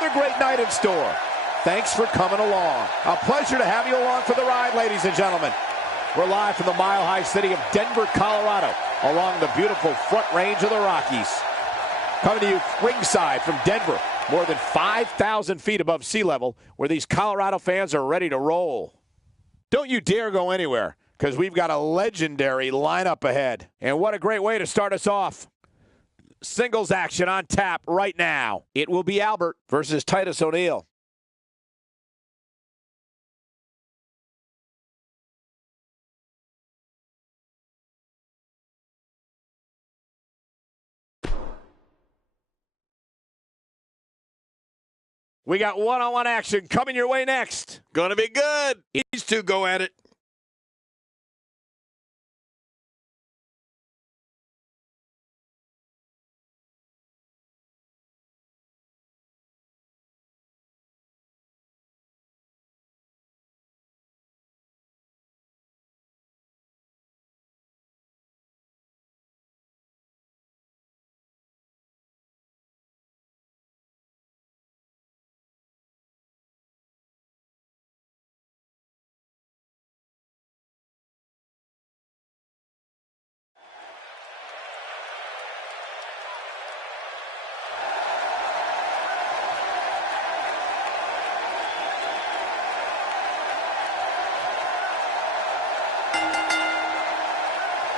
another great night in store. Thanks for coming along. A pleasure to have you along for the ride, ladies and gentlemen. We're live from the mile-high city of Denver, Colorado, along the beautiful front range of the Rockies. Coming to you ringside from Denver, more than 5,000 feet above sea level, where these Colorado fans are ready to roll. Don't you dare go anywhere, because we've got a legendary lineup ahead. And what a great way to start us off. Singles action on tap right now. It will be Albert versus Titus O'Neil. We got one-on-one action coming your way next. Gonna be good. These two go at it.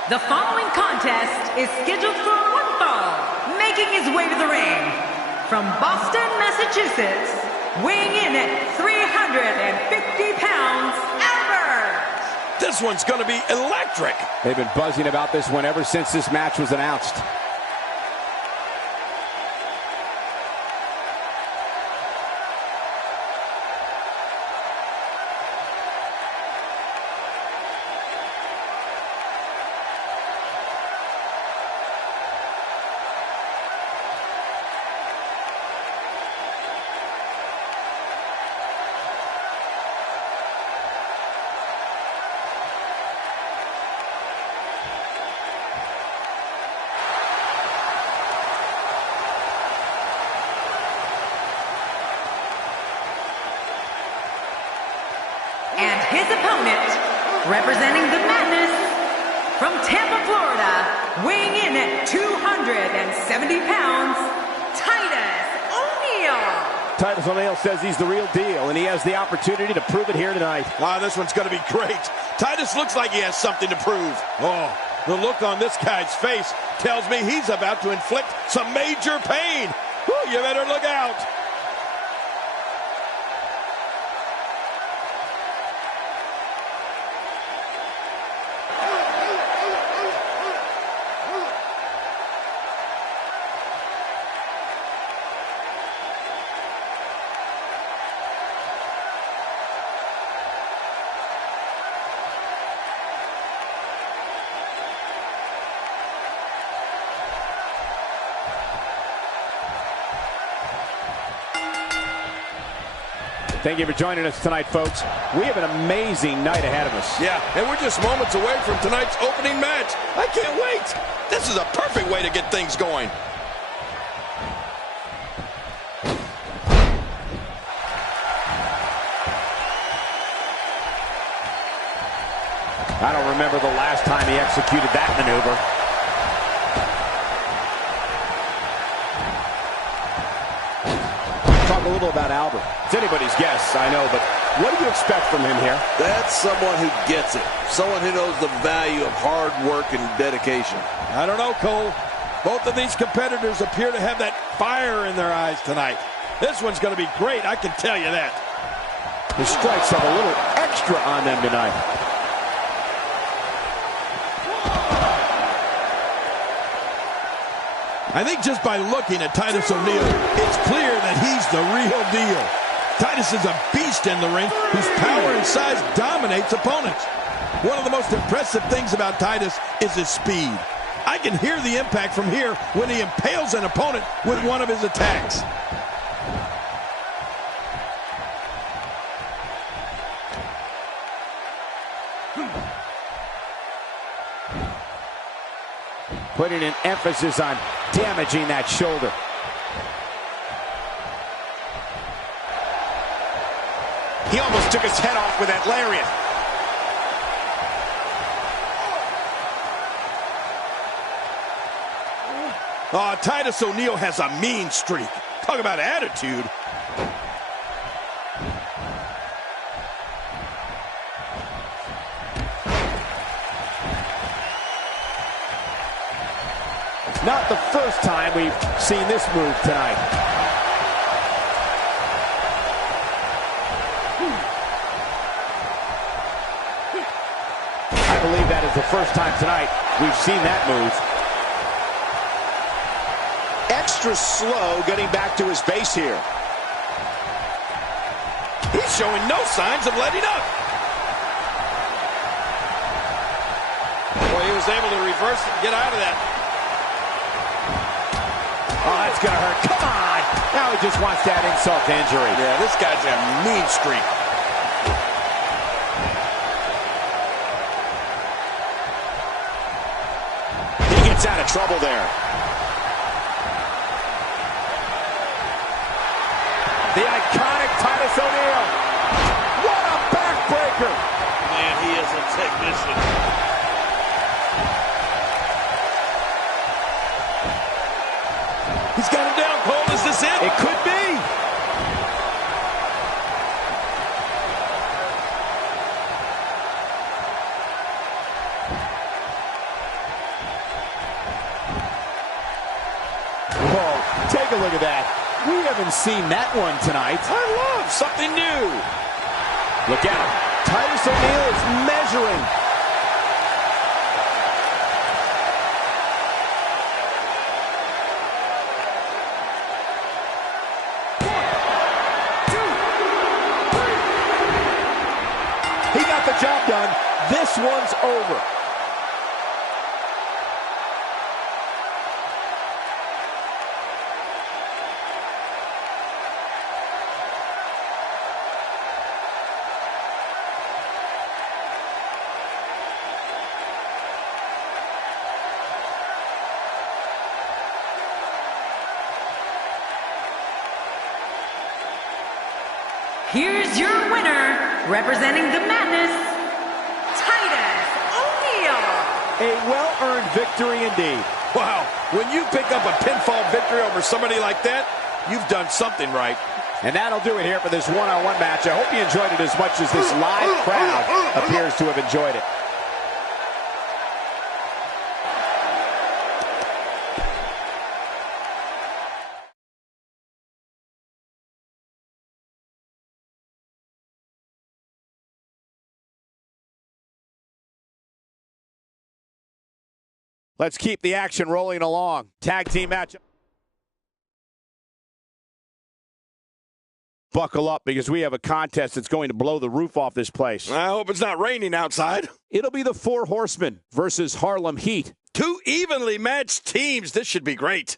The following contest is scheduled for one fall, making his way to the ring. From Boston, Massachusetts, weighing in at 350 pounds, Albert! This one's going to be electric. They've been buzzing about this one ever since this match was announced. And his opponent, representing the Madness, from Tampa, Florida, weighing in at 270 pounds, Titus O'Neil. Titus O'Neil says he's the real deal, and he has the opportunity to prove it here tonight. This one's going to be great. Titus looks like he has something to prove. Oh, the look on this guy's face tells me he's about to inflict some major pain. Whew, you better look out. Thank you for joining us tonight, folks. We have an amazing night ahead of us. Yeah, and we're just moments away from tonight's opening match. I can't wait. This is a perfect way to get things going. I don't remember the last time he executed that maneuver. Talk a little about Albert. It's anybody's guess, I know, but what do you expect from him here? That's someone who gets it. Someone who knows the value of hard work and dedication. I don't know, Cole. Both of these competitors appear to have that fire in their eyes tonight. This one's going to be great, I can tell you that. The strikes have a little extra on them tonight. I think just by looking at Titus O'Neil, it's clear that he's the real deal. Titus is a beast in the ring whose power and size dominates opponents. One of the most impressive things about Titus is his speed. I can hear the impact from here when he impales an opponent with one of his attacks. Putting an emphasis on damaging that shoulder. He almost took his head off with that lariat. Oh, Titus O'Neil has a mean streak. Talk about attitude. Not the first time we've seen this move tonight. I believe that is the first time tonight we've seen that move. Extra slow getting back to his base here. He's showing no signs of letting up. Boy, he was able to reverse it and get out of that. Oh, that's going to hurt. Come on. Now he just wants to add insult to injury. Yeah, this guy's got a mean streak. He gets out of trouble there. The iconic Titus O'Neil. What a backbreaker. Man, he is a technician. He's got him down, Cole. Is this it? It could be. Whoa, take a look at that. We haven't seen that one tonight. I love something new. Look at him. Titus O'Neil is measuring. He got the job done. This one's over. Here's your winner, representing the Madness, Titus O'Neil. A well-earned victory indeed. Wow, when you pick up a pinfall victory over somebody like that, you've done something right. And that'll do it here for this one-on-one match. I hope you enjoyed it as much as this live crowd appears to have enjoyed it. Let's keep the action rolling along. Tag team match. Buckle up because we have a contest that's going to blow the roof off this place. I hope it's not raining outside. It'll be the Four Horsemen versus Harlem Heat. Two evenly matched teams. This should be great.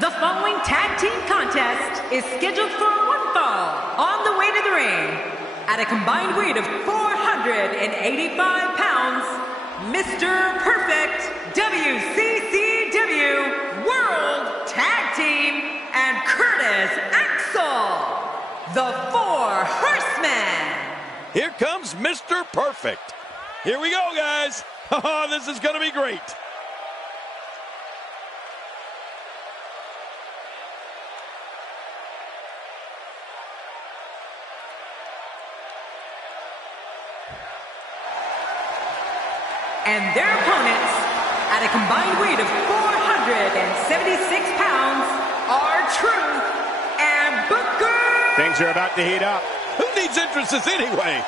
The following tag team contest is scheduled for one fall. On the way to the ring, at a combined weight of 485 pounds, Mr. Perfect WCCW World Tag Team and Curtis Axel, the Four Horsemen. Here comes Mr. Perfect. Here we go, guys. Oh, this is going to be great. And their opponents, at a combined weight of 476 pounds, R-Truth and Booker. Things are about to heat up. Who needs entrances anyway?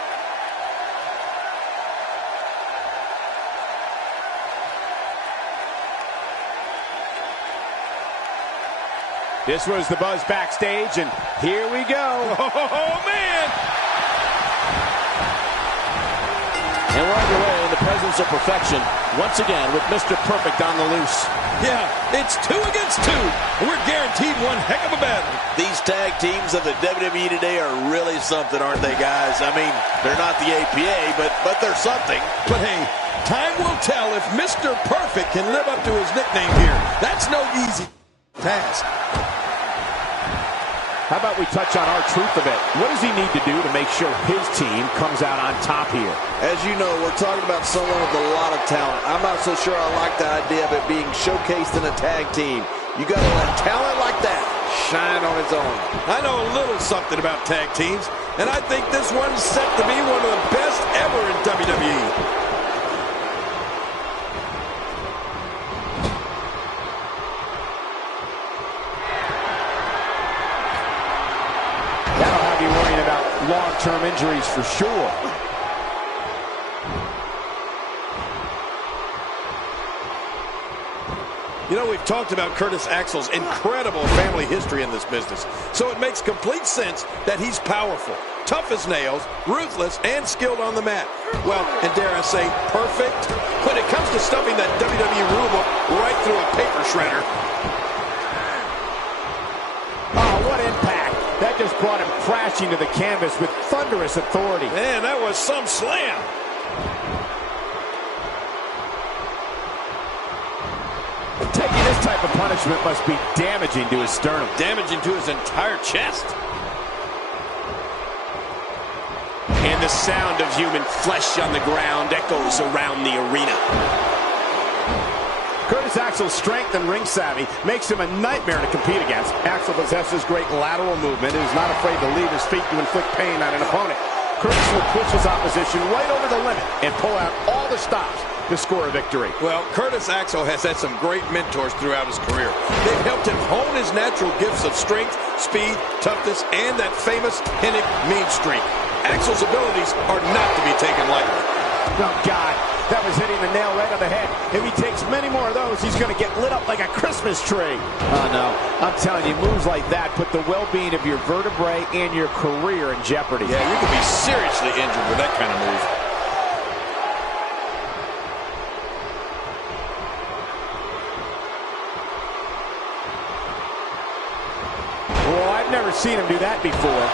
This was the buzz backstage, and here we go. Oh, man! And we're underway in the presence of perfection, once again with Mr. Perfect on the loose. Yeah, it's 2 against 2. We're guaranteed one heck of a battle. These tag teams of the WWE today are really something, aren't they, guys? I mean, they're not the APA, but they're something. But hey, time will tell if Mr. Perfect can live up to his nickname here. That's no easy task. How about we touch on R-Truth a bit? What does he need to do to make sure his team comes out on top here? As you know, we're talking about someone with a lot of talent. I'm not so sure I like the idea of it being showcased in a tag team. You got to let talent like that shine on its own. I know a little something about tag teams, and I think this one's set to be one of the best ever in WWE. Worrying about long-term injuries for sure. You know, we've talked about Curtis Axel's incredible family history in this business, so it makes complete sense that he's powerful, tough as nails, ruthless, and skilled on the mat. Well, and dare I say, perfect when it comes to stuffing that WWE rulebook right through a paper shredder. Oh, what impact. That just brought him crashing to the canvas with thunderous authority. Man, that was some slam. Taking this type of punishment must be damaging to his sternum. Damaging to his entire chest. And the sound of human flesh on the ground echoes around the arena. Curtis Axel's strength and ring savvy makes him a nightmare to compete against. Axel possesses great lateral movement and is not afraid to leave his feet to inflict pain on an opponent. Curtis will push his opposition right over the limit and pull out all the stops to score a victory. Well, Curtis Axel has had some great mentors throughout his career. They've helped him hone his natural gifts of strength, speed, toughness, and that famous Hennig mean streak. Axel's abilities are not to be taken lightly. Oh, God. That was hitting the nail right on the head. If he takes many more of those, he's going to get lit up like a Christmas tree. Oh, no. I'm telling you, moves like that put the well-being of your vertebrae and your career in jeopardy. Yeah, you could be seriously injured with that kind of move. Well, I've never seen him do that before.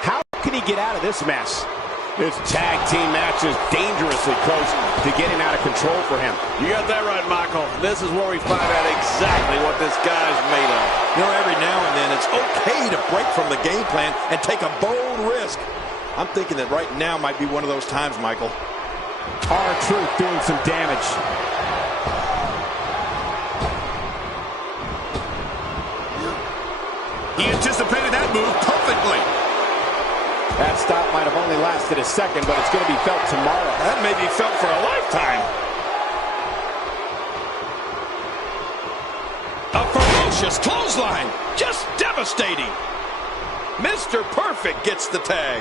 How can he get out of this mess? This tag team match is dangerously close to getting out of control for him. You got that right, Michael. This is where we find out exactly what this guy's made of. You know, every now and then it's okay to break from the game plan and take a bold risk. I'm thinking that right now might be one of those times, Michael. R-Truth doing some damage. He anticipated that move perfectly. That stop might have only lasted a second, but it's going to be felt tomorrow. That may be felt for a lifetime. A ferocious clothesline. Just devastating. Mr. Perfect gets the tag.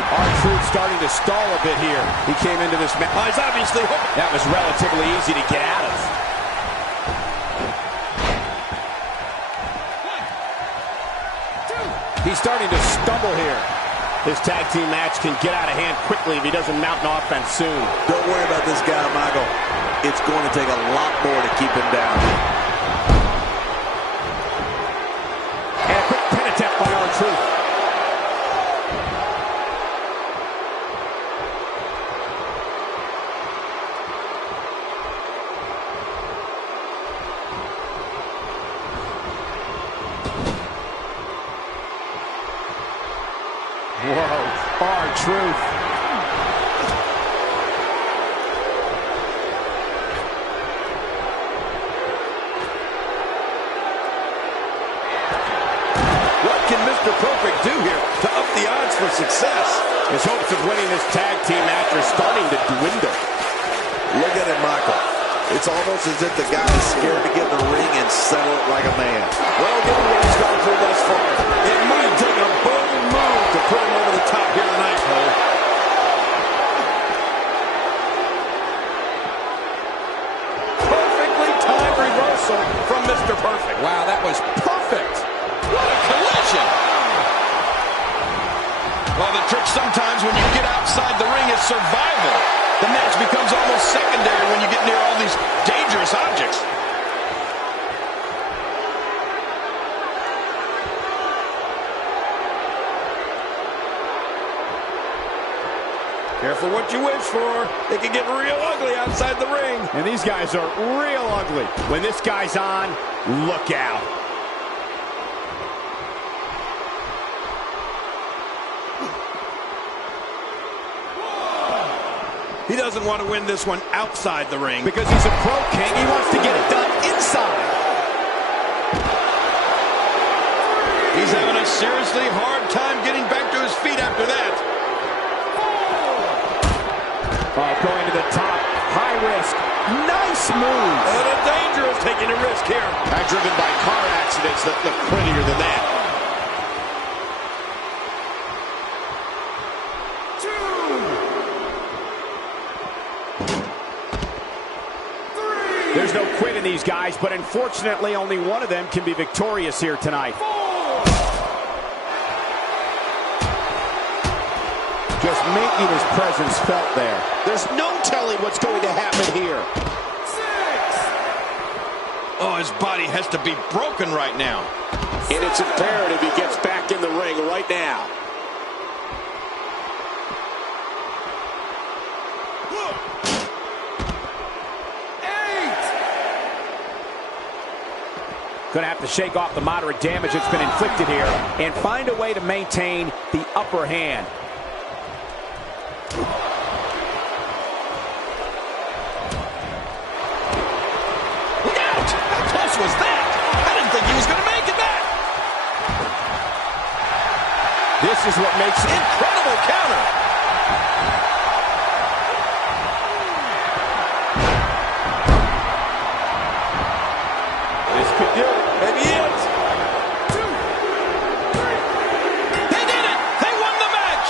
R-Truth starting to stall a bit here. He came into this match. He's obviously hoping. That was relatively easy to get out of. He's starting to stumble here. This tag team match can get out of hand quickly if he doesn't mount an offense soon. Don't worry about this guy, Michael. It's going to take a lot more to keep him down. And a quick pin attempt by R-Truth. Whoa, R-Truth. What can Mr. Perfect do here to up the odds for success? His hopes of winning this tag team match are starting to dwindle. Look at it, Michael. It's almost as if the guy is scared to get in the ring and settle it like a man. Well, given what he's gone through thus far, it might have taken a bold move to put him over the top here tonight, Cole. Perfectly timed reversal from Mr. Perfect. Wow, that was perfect. What a collision. Well, the trick sometimes when you get outside the ring is survival. The match becomes almost secondary when you get near all these dangerous objects. Careful what you wish for. It can get real ugly outside the ring. And these guys are real ugly. When this guy's on, look out. He doesn't want to win this one outside the ring. Because he's a pro king, he wants to get it done inside. He's having a seriously hard time getting back to his feet after that. Oh, going to the top. High risk. Nice move. And a danger is taking a risk here. I'm driven by car accidents that look prettier than that. There's no quit in these guys, but unfortunately only one of them can be victorious here tonight. Just making his presence felt there. There's no telling what's going to happen here. Oh, his body has to be broken right now. And it's imperative he gets back in the ring right now. Going to have to shake off the moderate damage that's been inflicted here and find a way to maintain the upper hand. Look out! How close was that? I didn't think he was going to make it back. This is what makes it Incredible counter. This could do it. Maybe it. 2, 3. They did it. They won the match.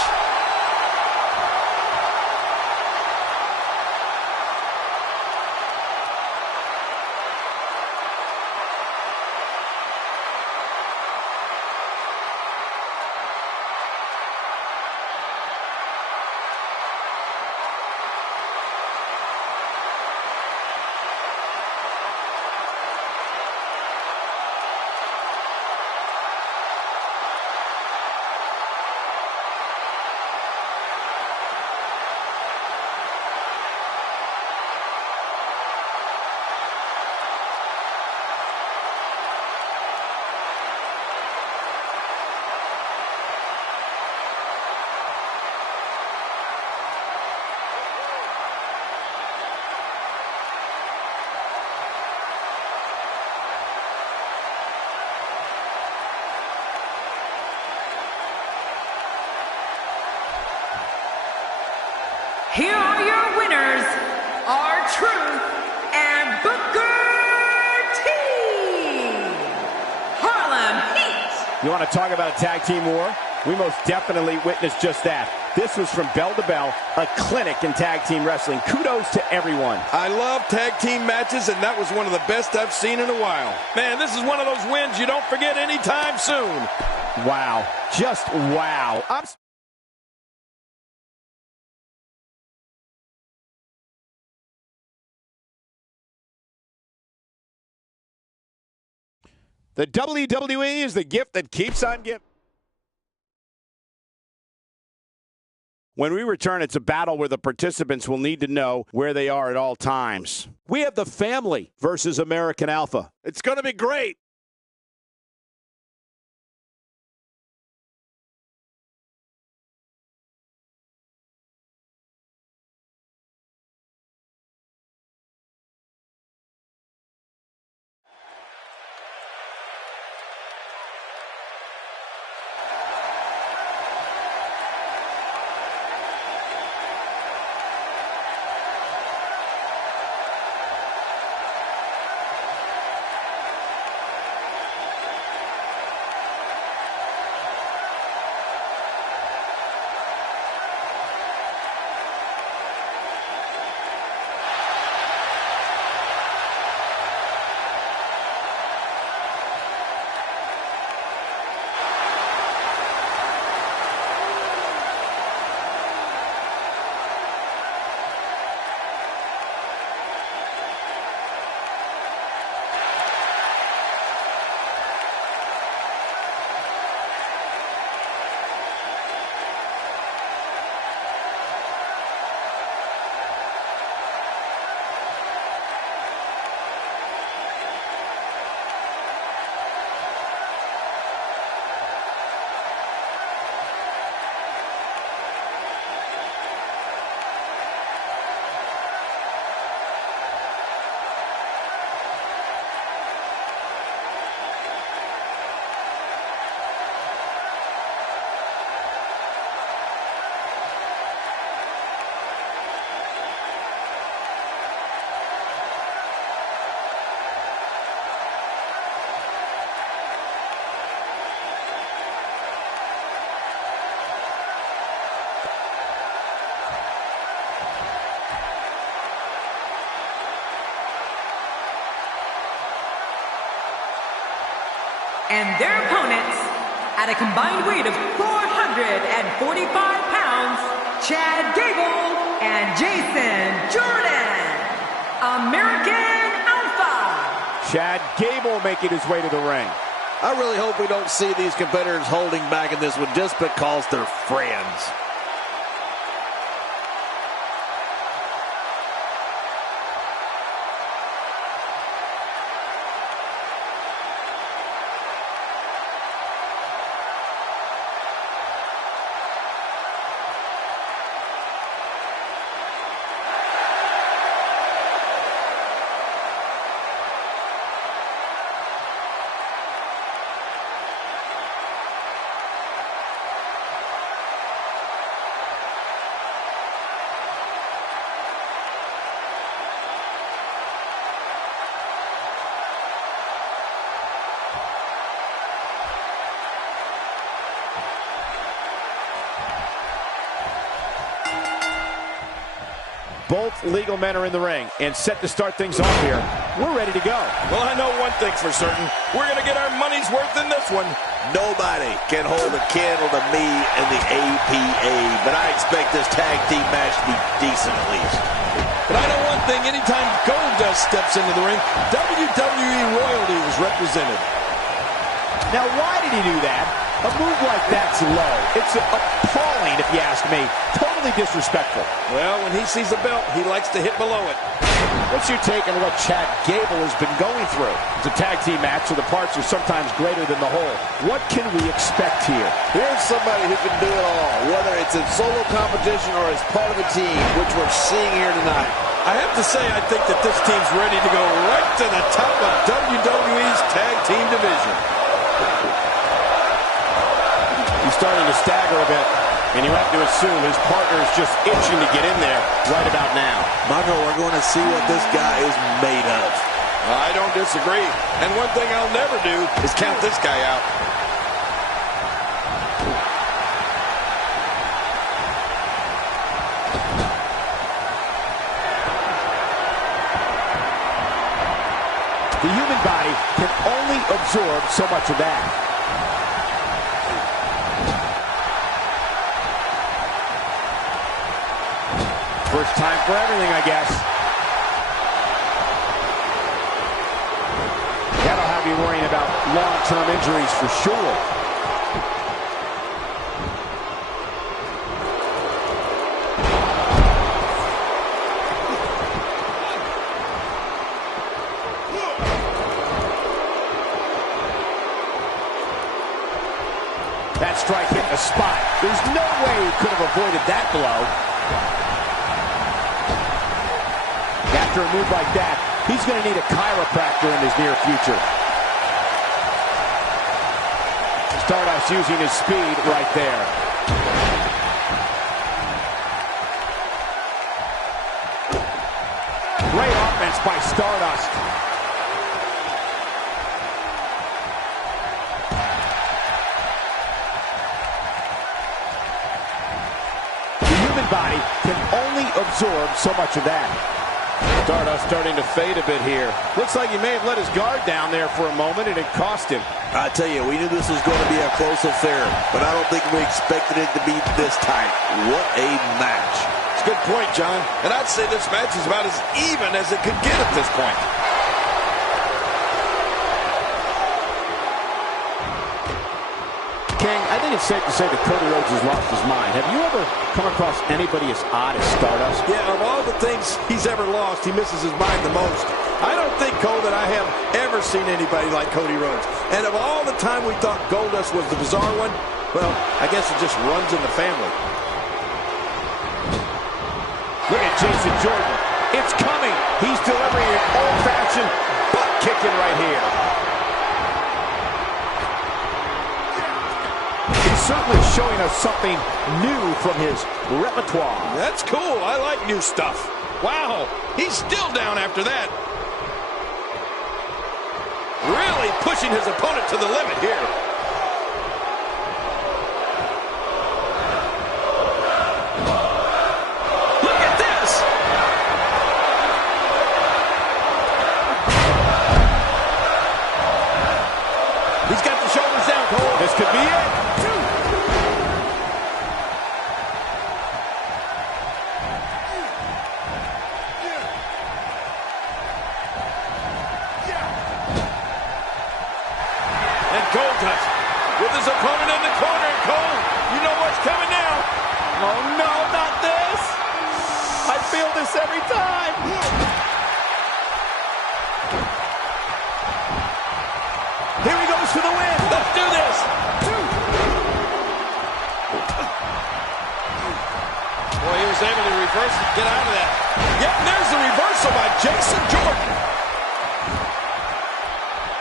Here are your winners, R-Truth and Booker T. Harlem Heat. You want to talk about a tag team war? We most definitely witnessed just that. This was from bell to bell, a clinic in tag team wrestling. Kudos to everyone. I love tag team matches, and that was one of the best I've seen in a while. Man, this is one of those wins you don't forget anytime soon. Wow. Just wow. The WWE is the gift that keeps on giving. When we return, it's a battle where the participants will need to know where they are at all times. We have the family versus American Alpha. It's going to be great. And their opponents, at a combined weight of 445 pounds, Chad Gable and Jason Jordan, American Alpha. Chad Gable making his way to the ring. I really hope we don't see these competitors holding back in this one just because they're friends. Both legal men are in the ring and set to start things off here. We're ready to go. Well, I know one thing for certain. We're going to get our money's worth in this one. Nobody can hold a candle to me and the APA, but I expect this tag team match to be decent at least. But I know one thing. Anytime Goldust steps into the ring, WWE royalty is represented. Now, why did he do that? A move like that's low. It's appalling, if you ask me. Totally disrespectful. Well, when he sees a belt, he likes to hit below it. What's your take on what Chad Gable has been going through? It's a tag team match, so the parts are sometimes greater than the whole. What can we expect here? Here's somebody who can do it all, whether it's in solo competition or as part of a team, which we're seeing here tonight. I have to say, I think that this team's ready to go right to the top of WWE's tag team division. He's starting to stagger a bit, and you have to assume his partner is just itching to get in there right about now. Michael, we're going to see what this guy is made of. I don't disagree. And one thing I'll never do is count this guy out. The human body can only absorb so much of that. First time for everything, I guess. That'll have you worrying about long-term injuries for sure. That strike hit the spot. There's no way he could have avoided that blow. After a move like that, he's going to need a chiropractor in his near future. Stardust using his speed right there. Great offense by Stardust. Body can only absorb so much of that. Stardust starting to fade a bit here. Looks like he may have let his guard down there for a moment, and it cost him. I tell you, we knew this was going to be a close affair, but I don't think we expected it to be this tight. What a match. It's a good point, John. And I'd say this match is about as even as it could get at this point. King, I think it's safe to say that Cody Rhodes has lost his mind. Have you ever come across anybody as odd as Stardust? Yeah, of all the things he's ever lost, he misses his mind the most. I don't think, Cole, that I have ever seen anybody like Cody Rhodes. And of all the time we thought Goldust was the bizarre one, well, I guess it just runs in the family. Look at Jason Jordan. It's coming. He's delivering an old-fashioned butt kicking right here. Certainly showing us something new from his repertoire. That's cool. I like new stuff. Wow, he's still down after that. Really pushing his opponent to the limit here. Look at this. He's got the shoulders down, Cole. This could be it. Goldust with his opponent in the corner. Cole, you know what's coming now. Oh, no, not this. I feel this every time. Here he goes for the win. Let's do this. Boy, he was able to reverse it, get out of that. Yep, there's the reversal by Jason Jordan.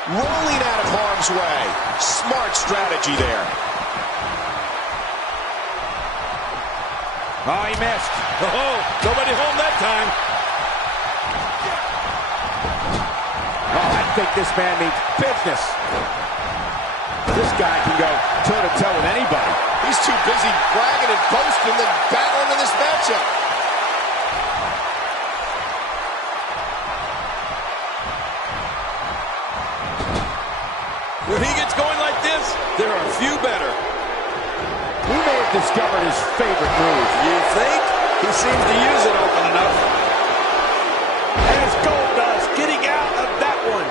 Rolling out of harm's way. Smart strategy there. Oh, he missed. Oh, nobody home that time. Oh, I think this man means business. This guy can go toe-to-toe with anybody. He's too busy bragging and boasting than battling in this matchup. When he gets going like this, there are a few better. We may have discovered his favorite move. You think? He seems to use it often enough. And it's Goldust getting out of that one.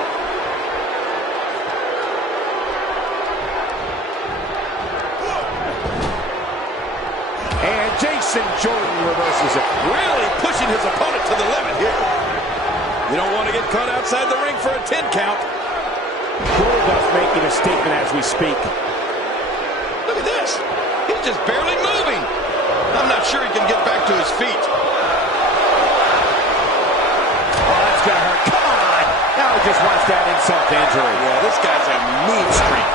And Jason Jordan reverses it. Really pushing his opponent to the limit here. You don't want to get caught outside the ring for a 10 count. Goldust making a statement as we speak. Look at this. He's just barely moving. I'm not sure he can get back to his feet. Oh, that's going to hurt. Come on. Now he just wants that insult to injury. Yeah, this guy's a mean streak.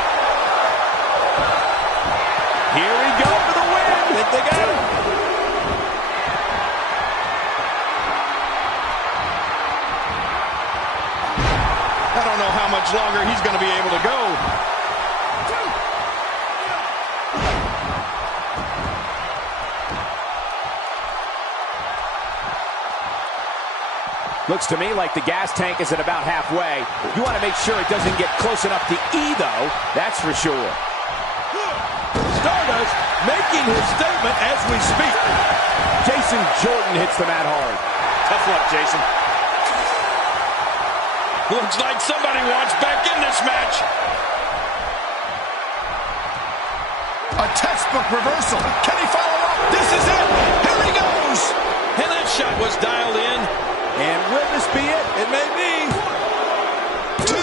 Here we go for the win. I think they got it. I don't know how much longer he's going to be able to go. Looks to me like the gas tank is at about halfway. You want to make sure it doesn't get close enough to E, though. That's for sure. Stardust making his statement as we speak. Jason Jordan hits the mat hard. Tough luck, Jason. Looks like somebody wants back in this match. A textbook reversal. Can he follow up? This is it. Here he goes. And that shot was dialed in. And will this be it? It may be. 2.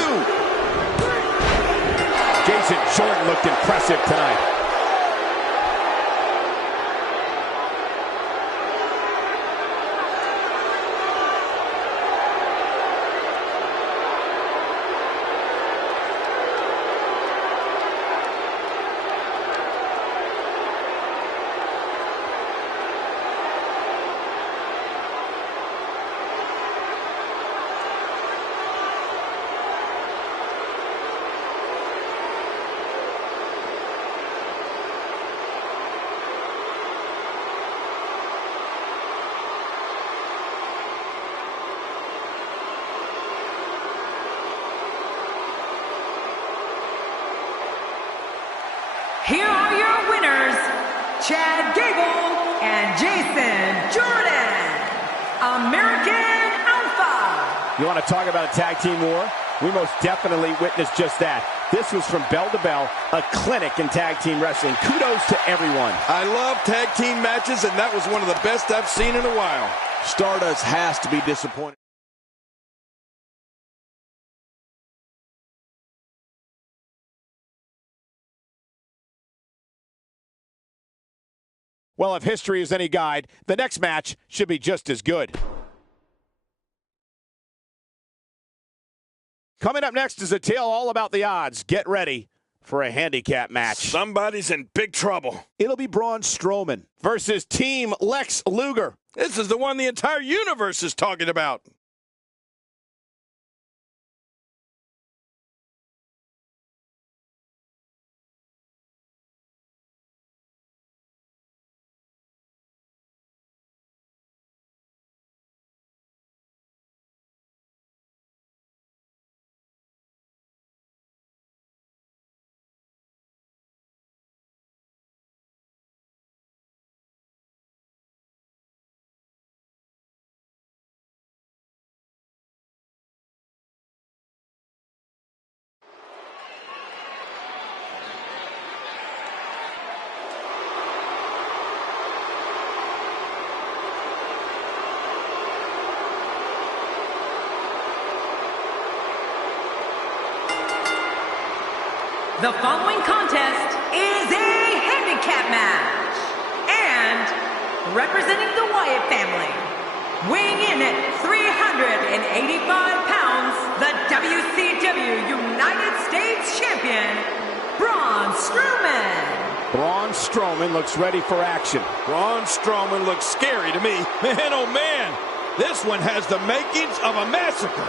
Jason Jordan looked impressive tonight. Here are your winners, Chad Gable and Jason Jordan, American Alpha. You want to talk about a tag team war? We most definitely witnessed just that. This was from bell to bell, a clinic in tag team wrestling. Kudos to everyone. I love tag team matches, and that was one of the best I've seen in a while. Stardust has to be disappointed. Well, if history is any guide, the next match should be just as good. Coming up next is a tale all about the odds. Get ready for a handicap match. Somebody's in big trouble. It'll be Braun Strowman versus Team Lex Luger. This is the one the entire universe is talking about. The following contest is a handicap match. And representing the Wyatt family, weighing in at 385 pounds, the WCW United States Champion, Braun Strowman. Braun Strowman looks ready for action. Braun Strowman looks scary to me. Man, oh man, this one has the makings of a massacre.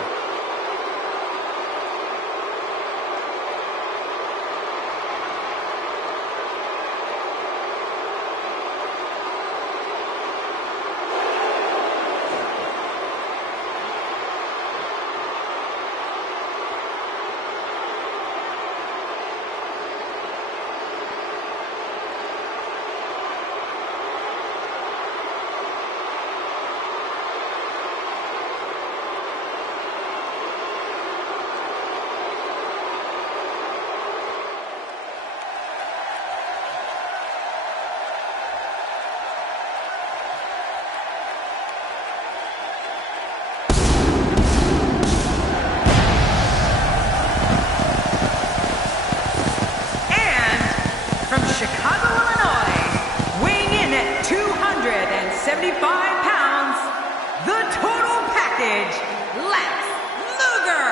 Chicago, Illinois, weighing in at 275 pounds, the total package, Lex Luger.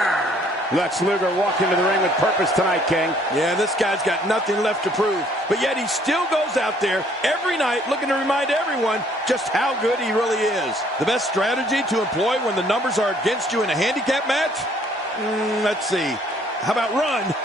Lex Luger walking into the ring with purpose tonight, King. Yeah, this guy's got nothing left to prove, but yet he still goes out there every night looking to remind everyone just how good he really is. The best strategy to employ when the numbers are against you in a handicap match? Let's see. How about run?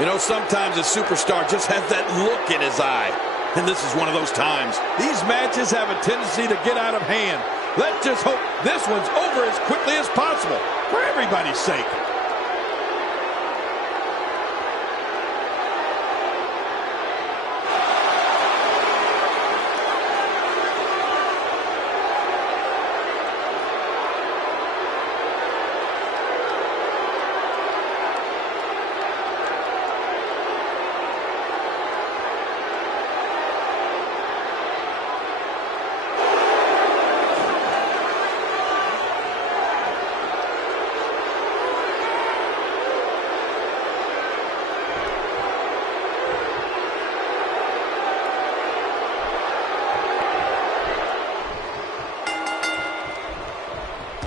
You know, sometimes a superstar just has that look in his eye. And this is one of those times. These matches have a tendency to get out of hand. Let's just hope this one's over as quickly as possible, for everybody's sake.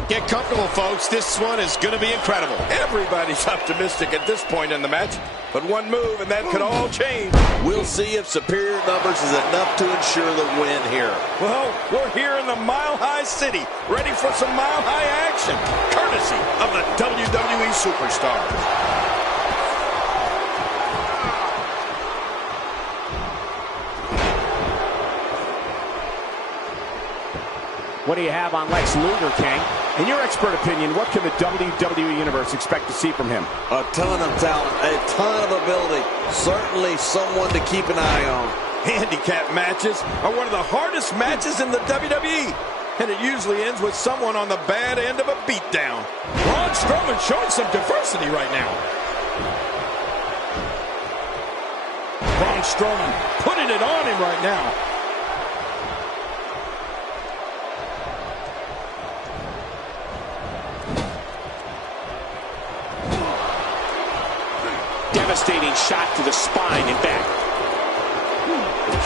Get comfortable, folks. This one is going to be incredible. Everybody's optimistic at this point in the match, but one move and that could all change. We'll see if superior numbers is enough to ensure the win here. Well, we're here in the Mile High City, ready for some Mile High action, courtesy of the WWE Superstars. What do you have on Lex Luger, King? In your expert opinion, what can the WWE Universe expect to see from him? A ton of talent, a ton of ability. Certainly someone to keep an eye on. Handicap matches are one of the hardest matches in the WWE. And it usually ends with someone on the bad end of a beatdown. Braun Strowman showing some diversity right now. Braun Strowman putting it on him right now. Devastating shot to the spine and back.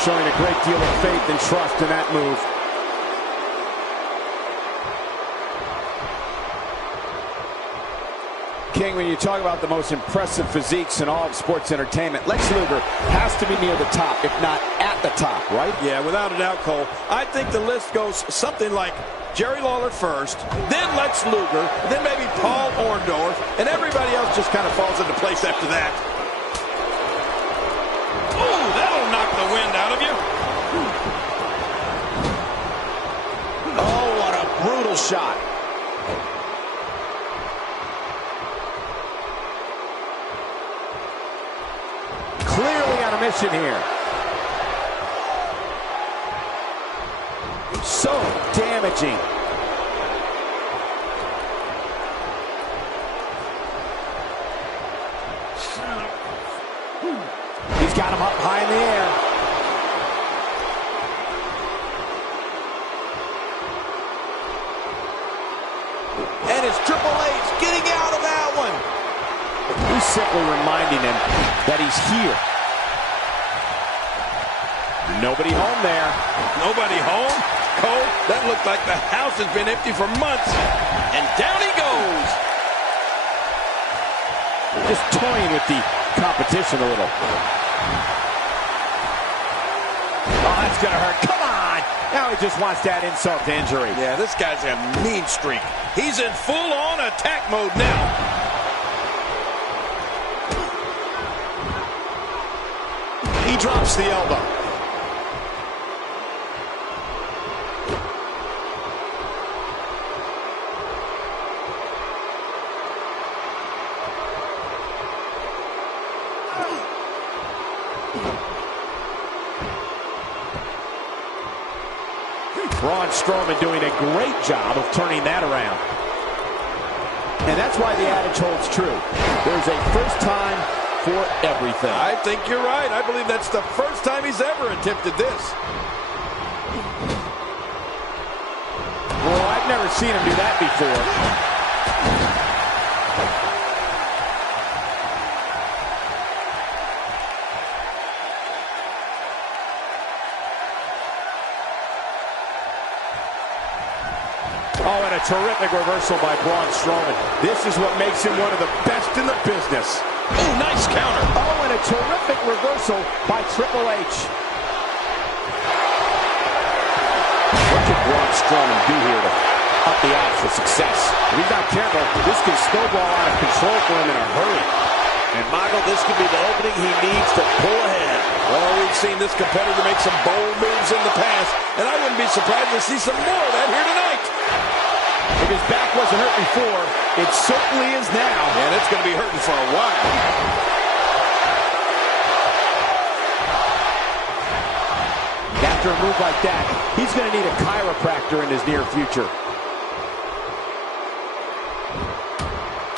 Showing a great deal of faith and trust in that move. King, when you talk about the most impressive physiques in all of sports entertainment, Lex Luger has to be near the top, if not at the top, right? Yeah, without a doubt, Cole. I think the list goes something like Jerry Lawler first, then Lex Luger, then maybe Paul Orndorff, and everybody else just kind of falls into place after that. Oh, that'll knock the wind out of you. Oh, what a brutal shot. Clearly on a mission here. So damaging. He's got him up high in the air. And it's Triple H getting out of that one. He's simply reminding him that he's here. Nobody home there. Nobody home? Cole, that looked like the house has been empty for months. And down he goes. Just toying with the competition a little. Oh, that's going to hurt. Come on. Now he just wants that insult to injury. Yeah, this guy's a mean streak. He's in full-on attack mode now. He drops the elbow. Braun Strowman doing a great job of turning that around. And that's why the adage holds true. There's a first time for everything. I think you're right. I believe that's the first time he's ever attempted this. Well, I've never seen him do that before. Oh, and a terrific reversal by Braun Strowman. This is what makes him one of the best in the business. Oh, nice counter. Oh, and a terrific reversal by Triple H. What can Braun Strowman do here to up the odds for success? If he's not careful, this can snowball out of control for him in a hurry. And Michael, this could be the opening he needs to pull ahead. Well, we've seen this competitor make some bold moves in the past, and I wouldn't be surprised to see some more of that here tonight. If his back wasn't hurt before, it certainly is now. And it's going to be hurting for a while. After a move like that, he's going to need a chiropractor in his near future.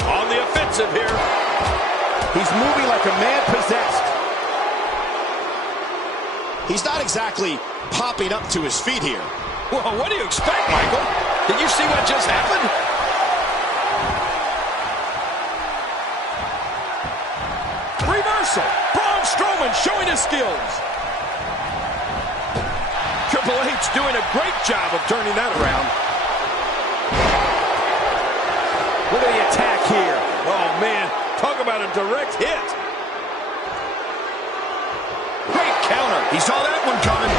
On the offensive here. He's moving like a man possessed. He's not exactly popping up to his feet here. Well, what do you expect, Michael? Did you see what just happened? Reversal. Braun Strowman showing his skills. Triple H doing a great job of turning that around. Look at the attack here. Oh, man. Talk about a direct hit. Great counter. He saw that one coming.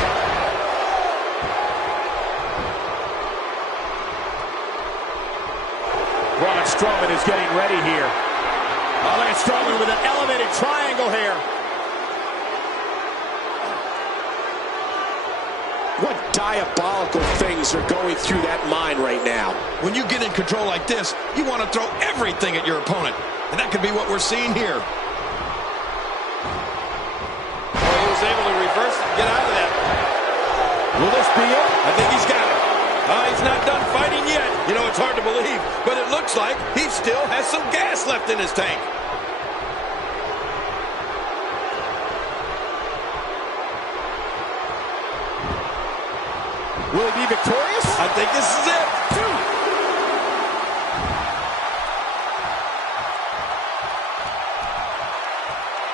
Braun Strowman is getting ready here. Oh, look at Strowman with an elevated triangle here. What diabolical things are going through that mind right now? When you get in control like this, you want to throw everything at your opponent. And that could be what we're seeing here. Oh, he was able to reverse and get out of that. Will this be it? I think he's got it. He's not done fighting yet. You know, it's hard to believe, but it looks like he still has some gas left in his tank. Will he be victorious? I think this is it.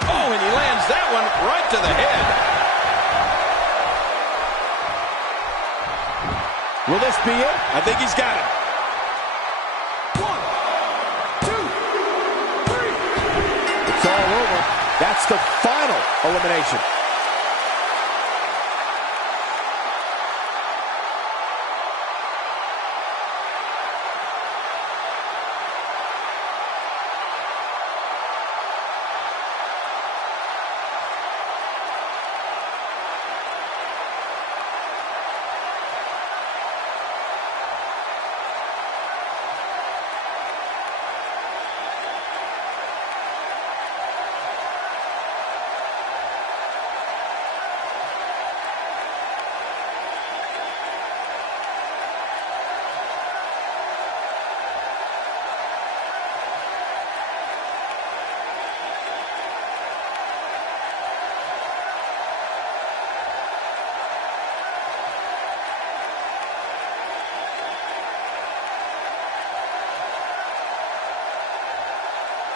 Oh, and he lands that one right to the head. Will this be it? I think he's got it. 1, 2, 3. It's all over. That's the final elimination.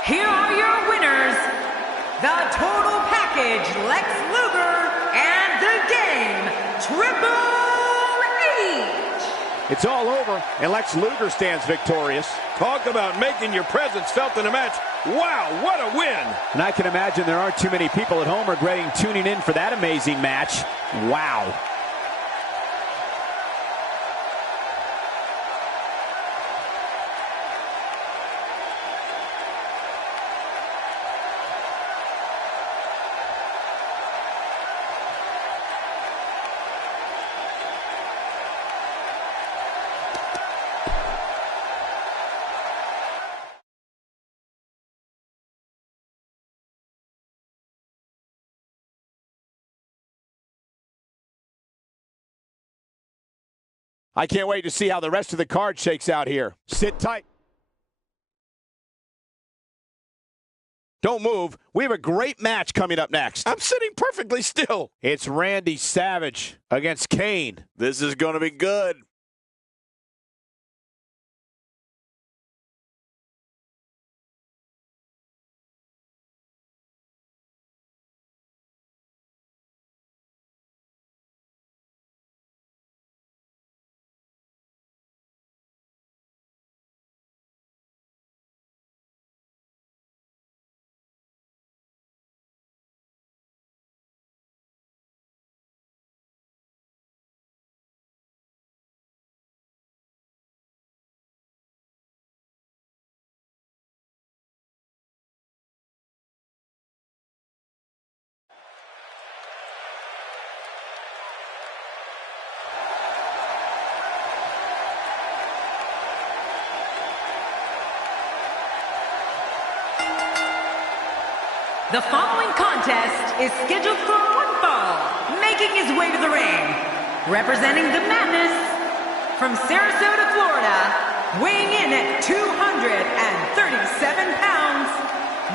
Here are your winners, the Total Package, Lex Luger, and the Game, Triple H. It's all over, and Lex Luger stands victorious. Talk about making your presence felt in a match. Wow, what a win. And I can imagine there aren't too many people at home regretting tuning in for that amazing match. Wow. I can't wait to see how the rest of the card shakes out here. Sit tight. Don't move. We have a great match coming up next. I'm sitting perfectly still. It's Randy Savage against Kane. This is going to be good. The following contest is scheduled for one fall, making his way to the ring, representing the Madness from Sarasota, Florida, weighing in at 237 pounds,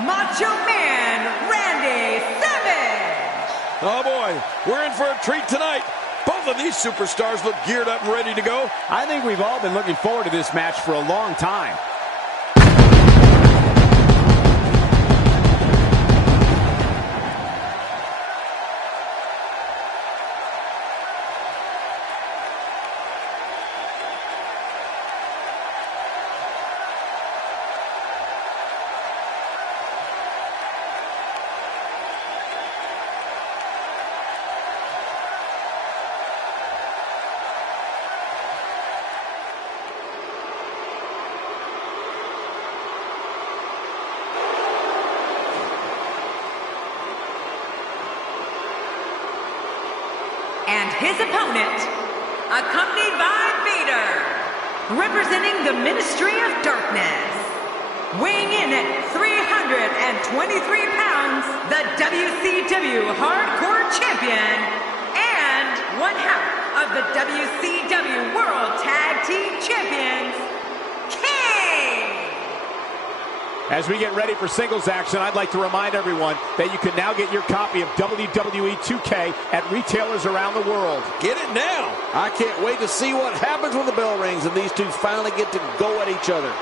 Macho Man Randy Savage. Oh boy, we're in for a treat tonight. Both of these superstars look geared up and ready to go. I think we've all been looking forward to this match for a long time. And his opponent, accompanied by Vader, representing the Ministry of Darkness, weighing in at 323 pounds, the WCW Hardcore Champion, and one half of the WCW World Tag Team Champions, King! As we get ready for singles action, I'd like to remind everyone that you can now get your copy of WWE 2K at retailers around the world. Get it now. I can't wait to see what happens when the bell rings and these two finally get to go at each other.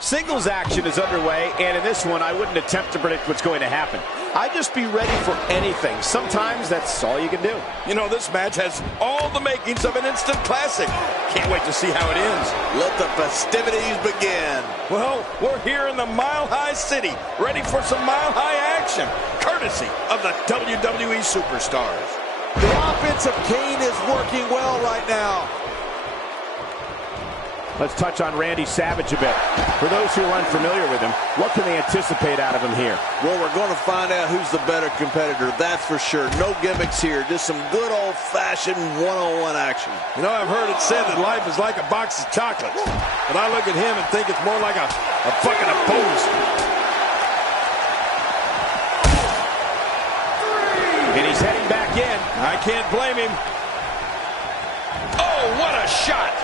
Singles action is underway, and in this one, I wouldn't attempt to predict what's going to happen. I'd just be ready for anything. Sometimes that's all you can do. You know, this match has all the makings of an instant classic. Can't wait to see how it ends. Let the festivities begin. Well, we're here in the Mile High City, ready for some Mile High action, courtesy of the WWE Superstars. The offense of Kane is working well right now. Let's touch on Randy Savage a bit. For those who are unfamiliar with him, what can they anticipate out of him here? Well, we're going to find out who's the better competitor, that's for sure. No gimmicks here, just some good old-fashioned one-on-one action. You know, I've heard it said that life is like a box of chocolates, but I look at him and think it's more like a bucket of booze. And he's heading back in. I can't blame him. Oh, what a shot!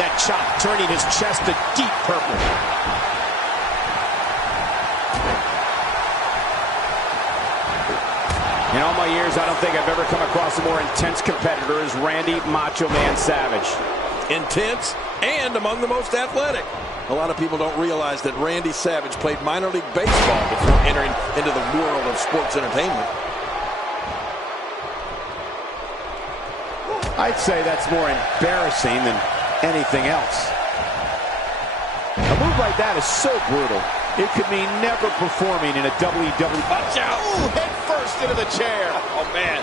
That chop turning his chest a deep purple. In all my years, I don't think I've ever come across a more intense competitor as Randy Macho Man Savage. Intense and among the most athletic. A lot of people don't realize that Randy Savage played minor league baseball before entering into the world of sports entertainment. I'd say that's more embarrassing than anything else. A move like that is so brutal, it could mean never performing in a WWE. Watch out! Ooh, head first into the chair. Oh, man.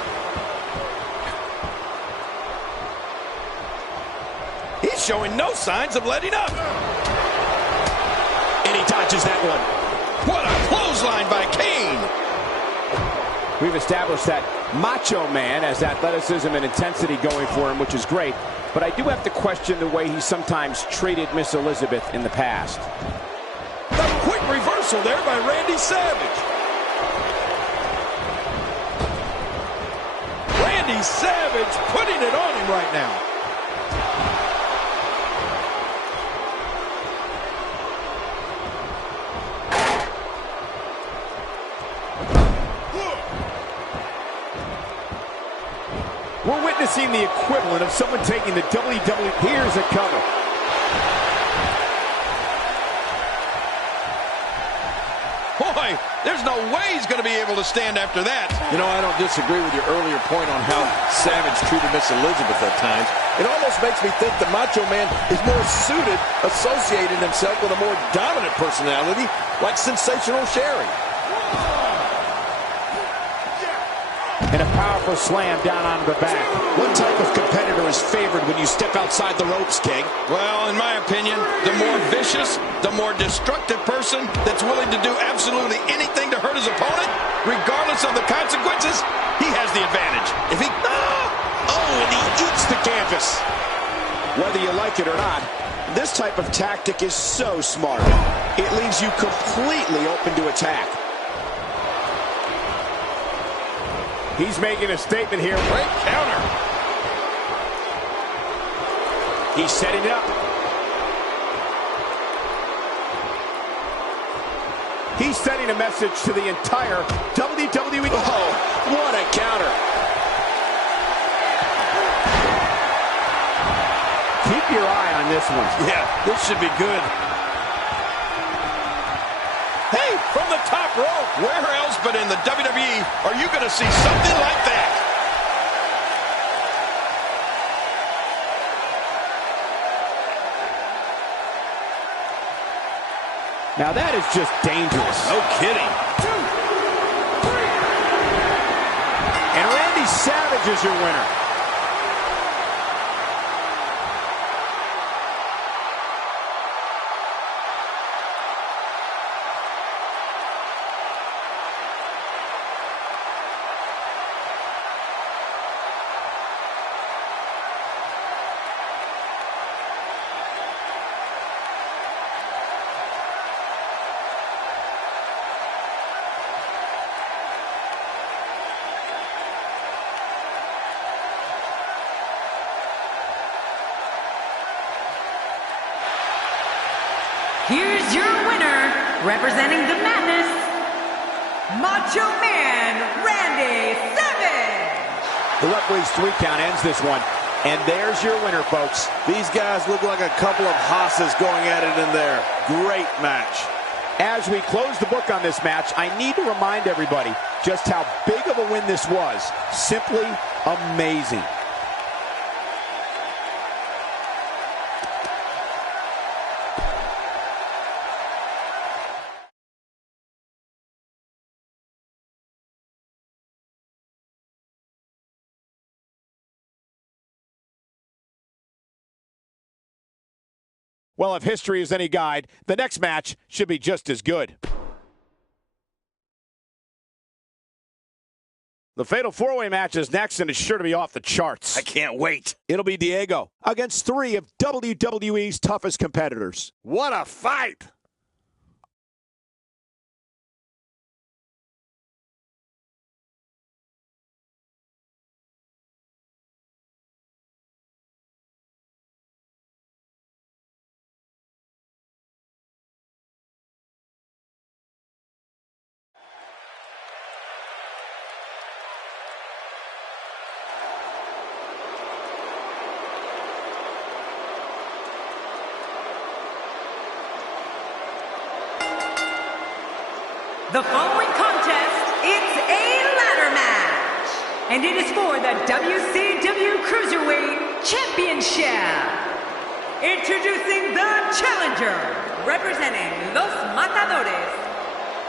He's showing no signs of letting up. And he dodges that one. What a clothesline by Kane. We've established that Macho Man has athleticism and intensity going for him, which is great. But I do have to question the way he sometimes treated Miss Elizabeth in the past. A quick reversal there by Randy Savage. Randy Savage putting it on him right now. witnessing the equivalent of someone taking the WWE. Here's a cover. Boy, there's no way he's going to be able to stand after that. You know, I don't disagree with your earlier point on how Savage treated Miss Elizabeth at times. It almost makes me think the Macho Man is more suited, associating himself with a more dominant personality, like Sensational Sherry. And a powerful slam down onto the back. What type of competitor is favored when you step outside the ropes, King? Well, in my opinion, the more vicious, the more destructive person that's willing to do absolutely anything to hurt his opponent, regardless of the consequences, he has the advantage. If he... Oh, and he eats the canvas. Whether you like it or not, this type of tactic is so smart. It leaves you completely open to attack. He's making a statement here. Great counter. He's setting it up. He's sending a message to the entire WWE. Oh, what a counter. Keep your eye on this one. Yeah, this should be good. Hey, from the top rope. Where else but in the WWE are you going to see something like that? Now that is just dangerous. No kidding. 2, 3. And Randy Savage is your winner. Here's your winner, representing the Madness, Macho Man Randy Savage. The referee's 3 count ends this one. And there's your winner, folks. These guys look like a couple of hosses going at it in there. Great match. As we close the book on this match, I need to remind everybody just how big of a win this was. Simply amazing. Well, if history is any guide, the next match should be just as good. The Fatal 4-Way match is next, and it's sure to be off the charts. I can't wait. It'll be Diego against 3 of WWE's toughest competitors. What a fight! The following contest, it's a ladder match. And it is for the WCW Cruiserweight Championship. Introducing the challenger, representing Los Matadores.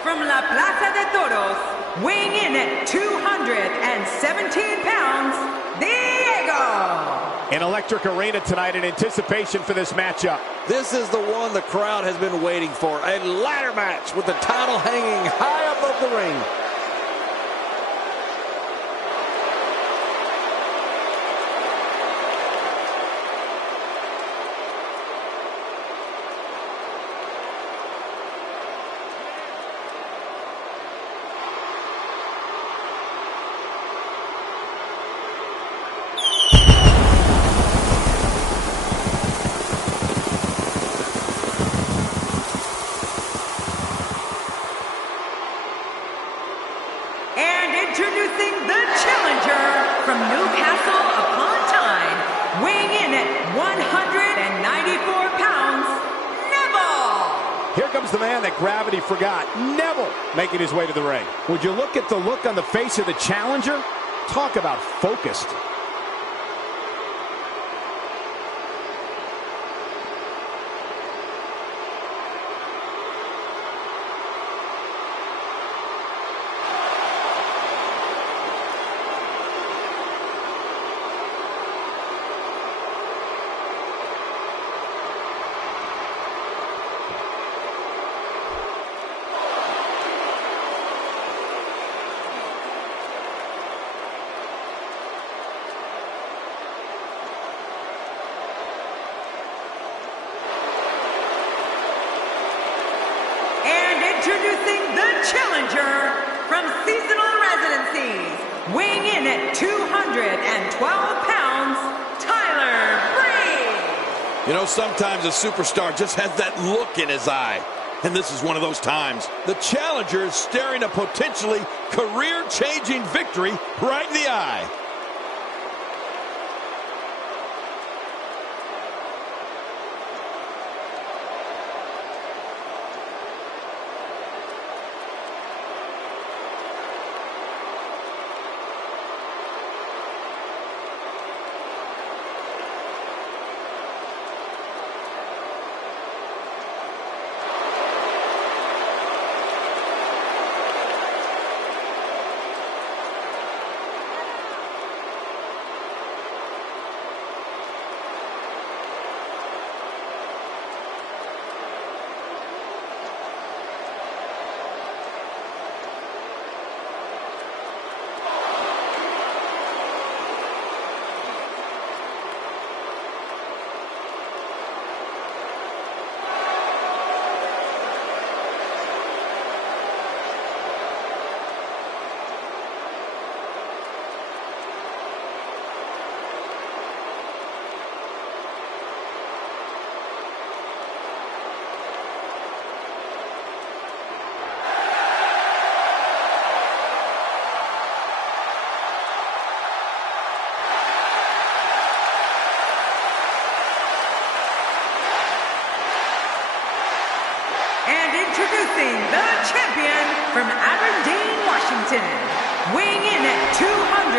From La Plaza de Toros, weighing in at 217 pounds, Diego. An electric arena tonight in anticipation for this matchup. This is the one the crowd has been waiting for. A ladder match with the title hanging high above the ring. Here comes the man that gravity forgot. Neville making his way to the ring. Would you look at the look on the face of the challenger? Talk about focused. Introducing the challenger from seasonal residencies, weighing in at 212 pounds, Tyler Breeze. You know, sometimes a superstar just has that look in his eye. And this is one of those times. The challenger is staring a potentially career-changing victory right in the eye. Introducing the champion from Aberdeen, Washington, weighing in at 210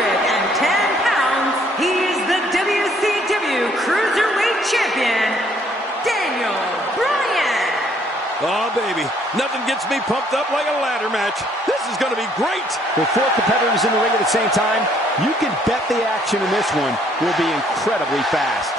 pounds, he is the WCW Cruiserweight Champion, Daniel Bryan. Oh, baby, nothing gets me pumped up like a ladder match. This is going to be great. With 4 competitors in the ring at the same time, you can bet the action in this one will be incredibly fast.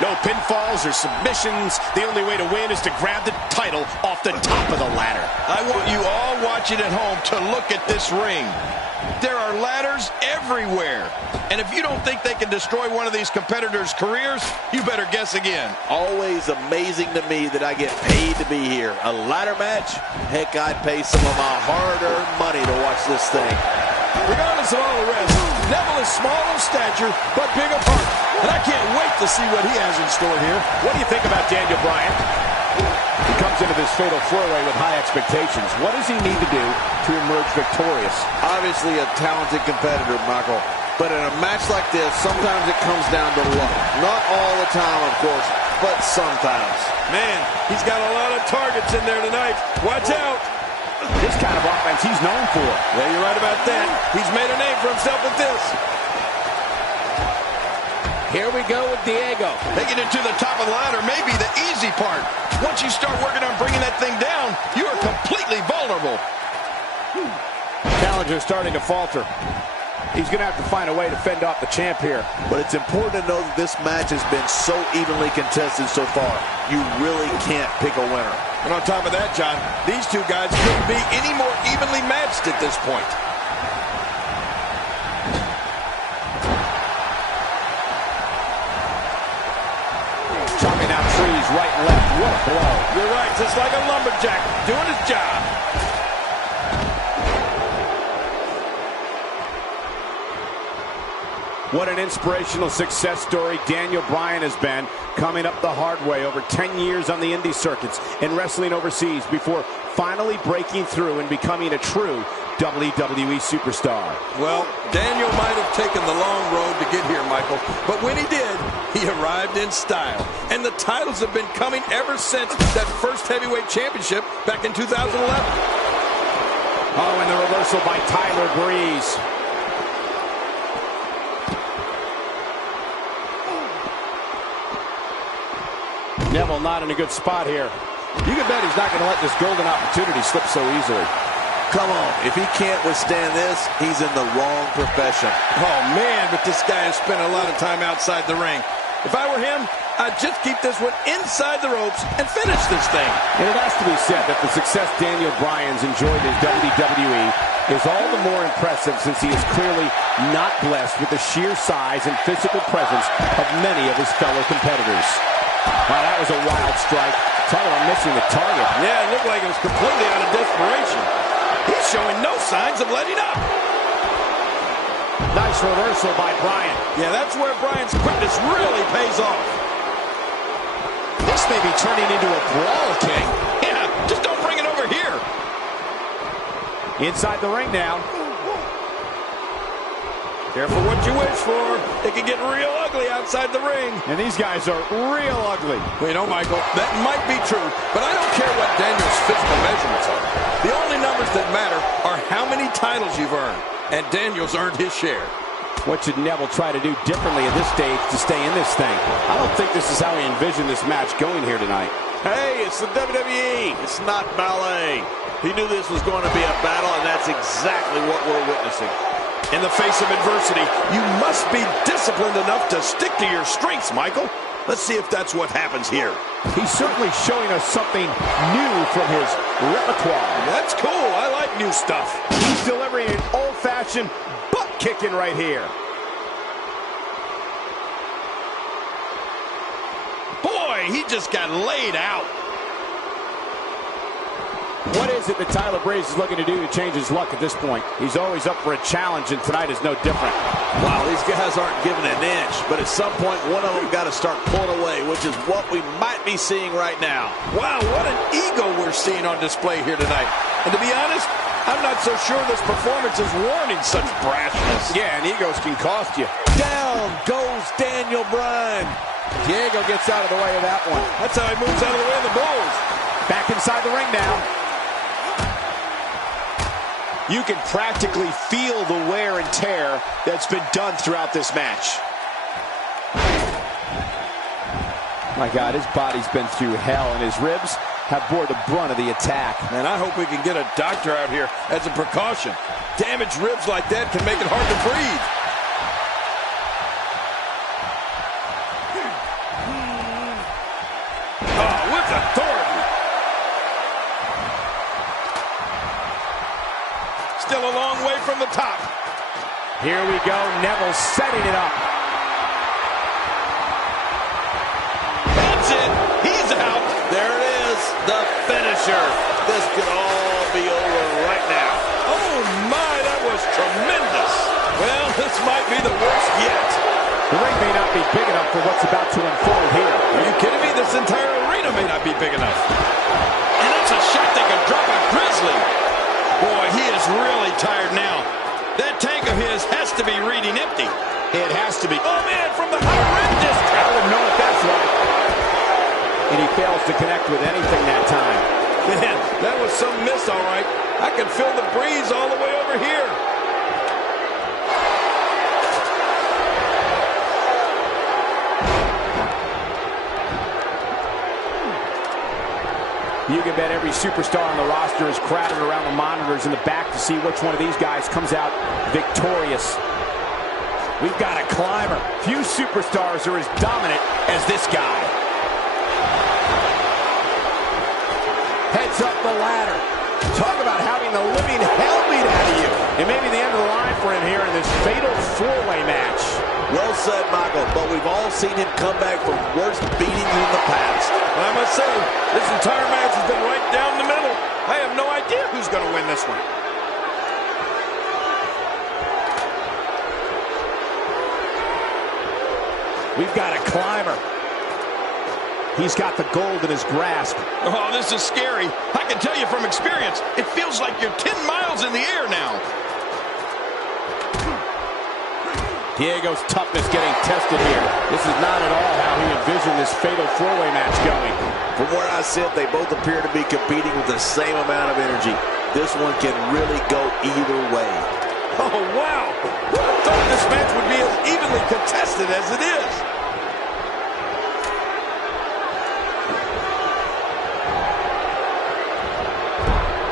No pinfalls or submissions. The only way to win is to grab the title off the top of the ladder. I want you all watching at home to look at this ring. There are ladders everywhere. And if you don't think they can destroy one of these competitors' careers, you better guess again. Always amazing to me that I get paid to be here. A ladder match? Heck, I'd pay some of my hard-earned money to watch this thing. Regardless of all the rest, Neville is small of stature, but big of heart. And I can't wait to see what he has in store here. What do you think about Daniel Bryan? He comes into this fatal four-way with high expectations. What does he need to do to emerge victorious? Obviously a talented competitor, Michael. But in a match like this, sometimes it comes down to luck. Not all the time, of course, but sometimes. Man, he's got a lot of targets in there tonight. Watch out. This kind of offense he's known for. Yeah, you're right about that. He's made a name for himself with this. Here we go with Diego. Taking it to the top of the ladder may be the easy part. Once you start working on bringing that thing down, you are completely vulnerable. Challenger starting to falter. He's going to have to find a way to fend off the champ here. But it's important to know that this match has been so evenly contested so far. You really can't pick a winner. And on top of that, John, these two guys couldn't be any more evenly matched at this point. Chopping out trees right and left. What a blow. You're right, just like a lumberjack doing his job. What an inspirational success story Daniel Bryan has been, coming up the hard way over 10 years on the indie circuits and wrestling overseas before finally breaking through and becoming a true WWE superstar. Well, Daniel might have taken the long road to get here, Michael, but when he did, he arrived in style. And the titles have been coming ever since that first heavyweight championship back in 2011. Oh, and the reversal by Tyler Breeze. Neville not in a good spot here. You can bet he's not going to let this golden opportunity slip so easily. Come on, if he can't withstand this, he's in the wrong profession. Oh, man, but this guy has spent a lot of time outside the ring. If I were him, I'd just keep this one inside the ropes and finish this thing. And it has to be said that the success Daniel Bryan's enjoyed in WWE is all the more impressive since he is clearly not blessed with the sheer size and physical presence of many of his fellow competitors. Wow, that was a wild strike. Talk about missing the target. Yeah, it looked like it was completely out of desperation. He's showing no signs of letting up. Nice reversal by Bryan. Yeah, that's where Bryan's quickness really pays off. This may be turning into a brawl, King. Yeah, just don't bring it over here. Inside the ring now. Careful what you wish for. It can get real ugly outside the ring. And these guys are real ugly. Well, you know, Michael, that might be true, but I don't care what Daniel's physical measurements are. The only numbers that matter are how many titles you've earned, and Daniel's earned his share. What should Neville try to do differently at this stage to stay in this thing? I don't think this is how he envisioned this match going here tonight. Hey, it's the WWE. It's not ballet. He knew this was going to be a battle, and that's exactly what we're witnessing. In the face of adversity, you must be disciplined enough to stick to your strengths, Michael. Let's see if that's what happens here. He's certainly showing us something new from his repertoire. That's cool. I like new stuff. He's delivering an old-fashioned butt kicking right here. Boy, he just got laid out. What is it that Tyler Breeze is looking to do to change his luck at this point? He's always up for a challenge, and tonight is no different. Wow, these guys aren't giving an inch, but at some point, one of them got to start pulling away, which is what we might be seeing right now. Wow, what an ego we're seeing on display here tonight. And to be honest, I'm not so sure this performance is warranting such brashness. Yeah, and egos can cost you. Down goes Daniel Bryan. Diego gets out of the way of that one. That's how he moves out of the way of the Bulls. Back inside the ring now. You can practically feel the wear and tear that's been done throughout this match. My God, his body's been through hell, and his ribs have bore the brunt of the attack. And I hope we can get a doctor out here as a precaution. Damaged ribs like that can make it hard to breathe. Oh, with authority. Still a long way from the top. Here we go, Neville setting it up. That's it. He's out. There it is, the finisher. This could all be over right now. Oh, my, that was tremendous. Well, this might be the worst yet. The ring may not be big enough for what's about to unfold here. Are you kidding me? This entire arena may not be big enough. And it's a shot that could drop a grizzly. Boy, he is really tired now. That tank of his has to be reading empty. It has to be. Oh, man, from the high rim district. I would know if that's right. And he fails to connect with anything that time. Man, that was some miss, all right. I can feel the breeze all the way over here. You can bet every superstar on the roster is crowded around the monitors in the back to see which one of these guys comes out victorious. We've got a climber. Few superstars are as dominant as this guy. Heads up the ladder. Talk about having the living hell beat out of you. It may be the end of the line for him here in this fatal four-way match. Well said, Michael, but we've all seen him come back from worse beatings in the past. And I must say, this entire match has been right down the middle. I have no idea who's going to win this one. We've got a climber. He's got the gold in his grasp. Oh, this is scary. I can tell you from experience, it feels like you're 10 miles in the air now. Diego's toughness getting tested here. This is not at all how he envisioned this fatal four-way match going. From where I sit, they both appear to be competing with the same amount of energy. This one can really go either way. Oh, wow. I thought this match would be as evenly contested as it is.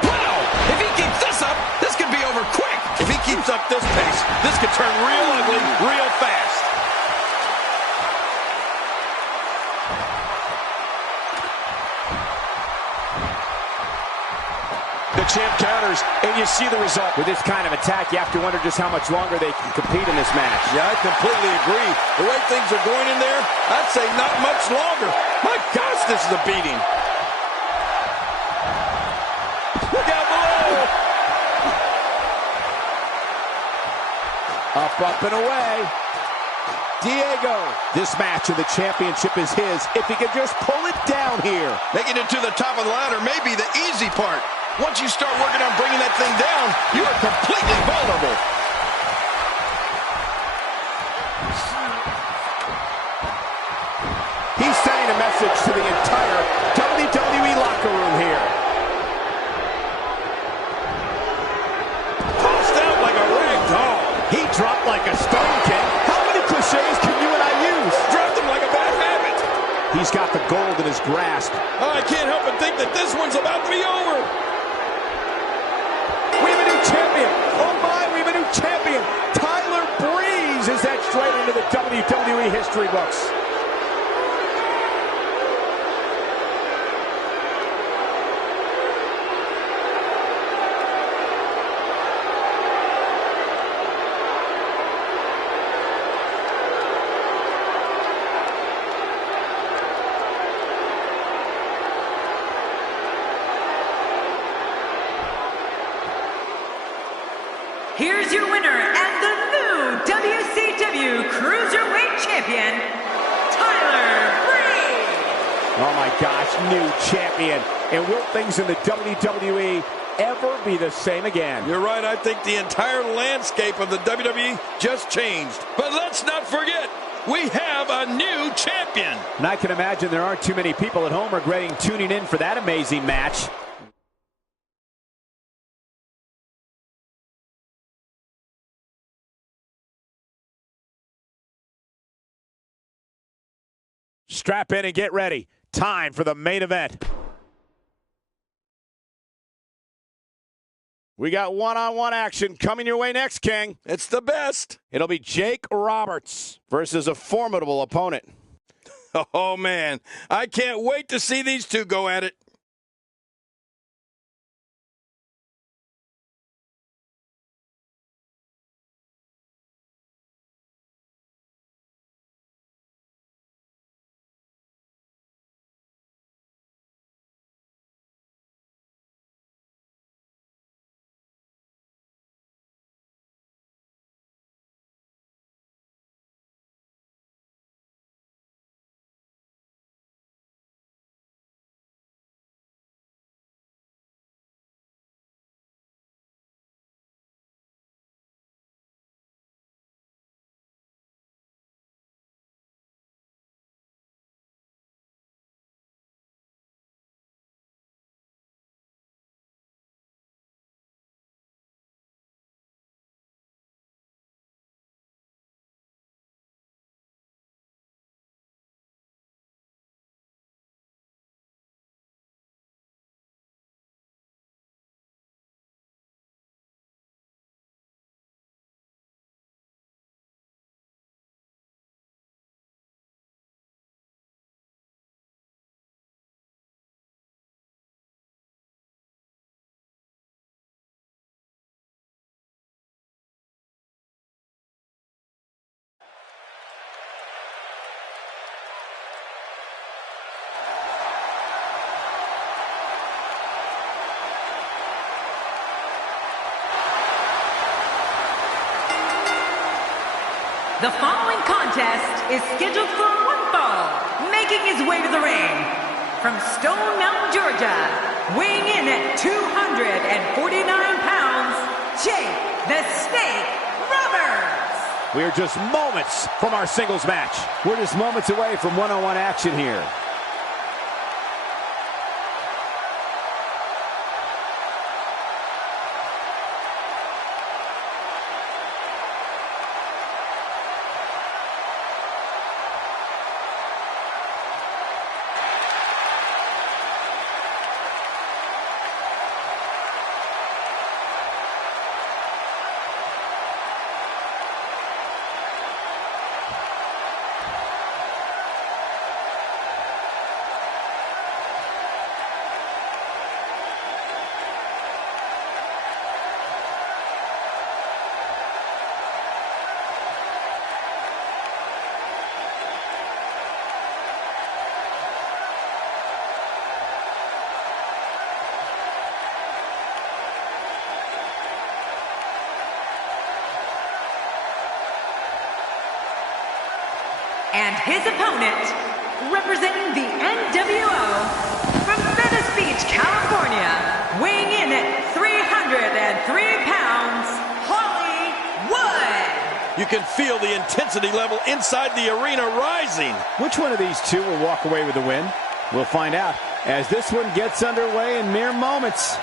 Wow! If he keeps this up, this could be over quick. If he keeps up this pace, this could turn real ugly real fast. The champ counters, and you see the result. With this kind of attack, you have to wonder just how much longer they can compete in this match. Yeah, I completely agree. The way things are going in there, I'd say not much longer. My gosh, this is a beating. Look out below. Up, and away. Diego. This match of the championship is his if he can just pull it down here. Making it to the top of the ladder may be the easy part. Once you start working on bringing that thing down, you are completely vulnerable. He's sending a message to the entire WWE locker room here. Tossed out like a rag doll. He dropped like a stone, Ken. How many cliches can you and I use? Dropped him like a bad habit. He's got the gold in his grasp. Oh, I can't help but think that this one's about to be over. We have a new champion. Oh my, we have a new champion. Tyler Breeze is etched right into the WWE history books. Here's your winner and the new WCW Cruiserweight Champion, Tyler Breeze. Oh my gosh, new champion. And will things in the WWE ever be the same again? You're right. I think the entire landscape of the WWE just changed. But let's not forget, we have a new champion. And I can imagine there aren't too many people at home regretting tuning in for that amazing match. Strap in and get ready. Time for the main event. We got one-on-one action coming your way next, King. It's the best. It'll be Jake Roberts versus a formidable opponent. Oh, man. I can't wait to see these two go at it. The following contest is scheduled for one fall. Making his way to the ring from Stone Mountain, Georgia, weighing in at 249 pounds, Jake the Snake Roberts. We're just moments from our singles match. We're just moments away from one-on-one action here. And his opponent, representing the NWO from Venice Beach, California, weighing in at 303 pounds, Hollywood. You can feel the intensity level inside the arena rising. Which one of these two will walk away with the win? We'll find out as this one gets underway in mere moments.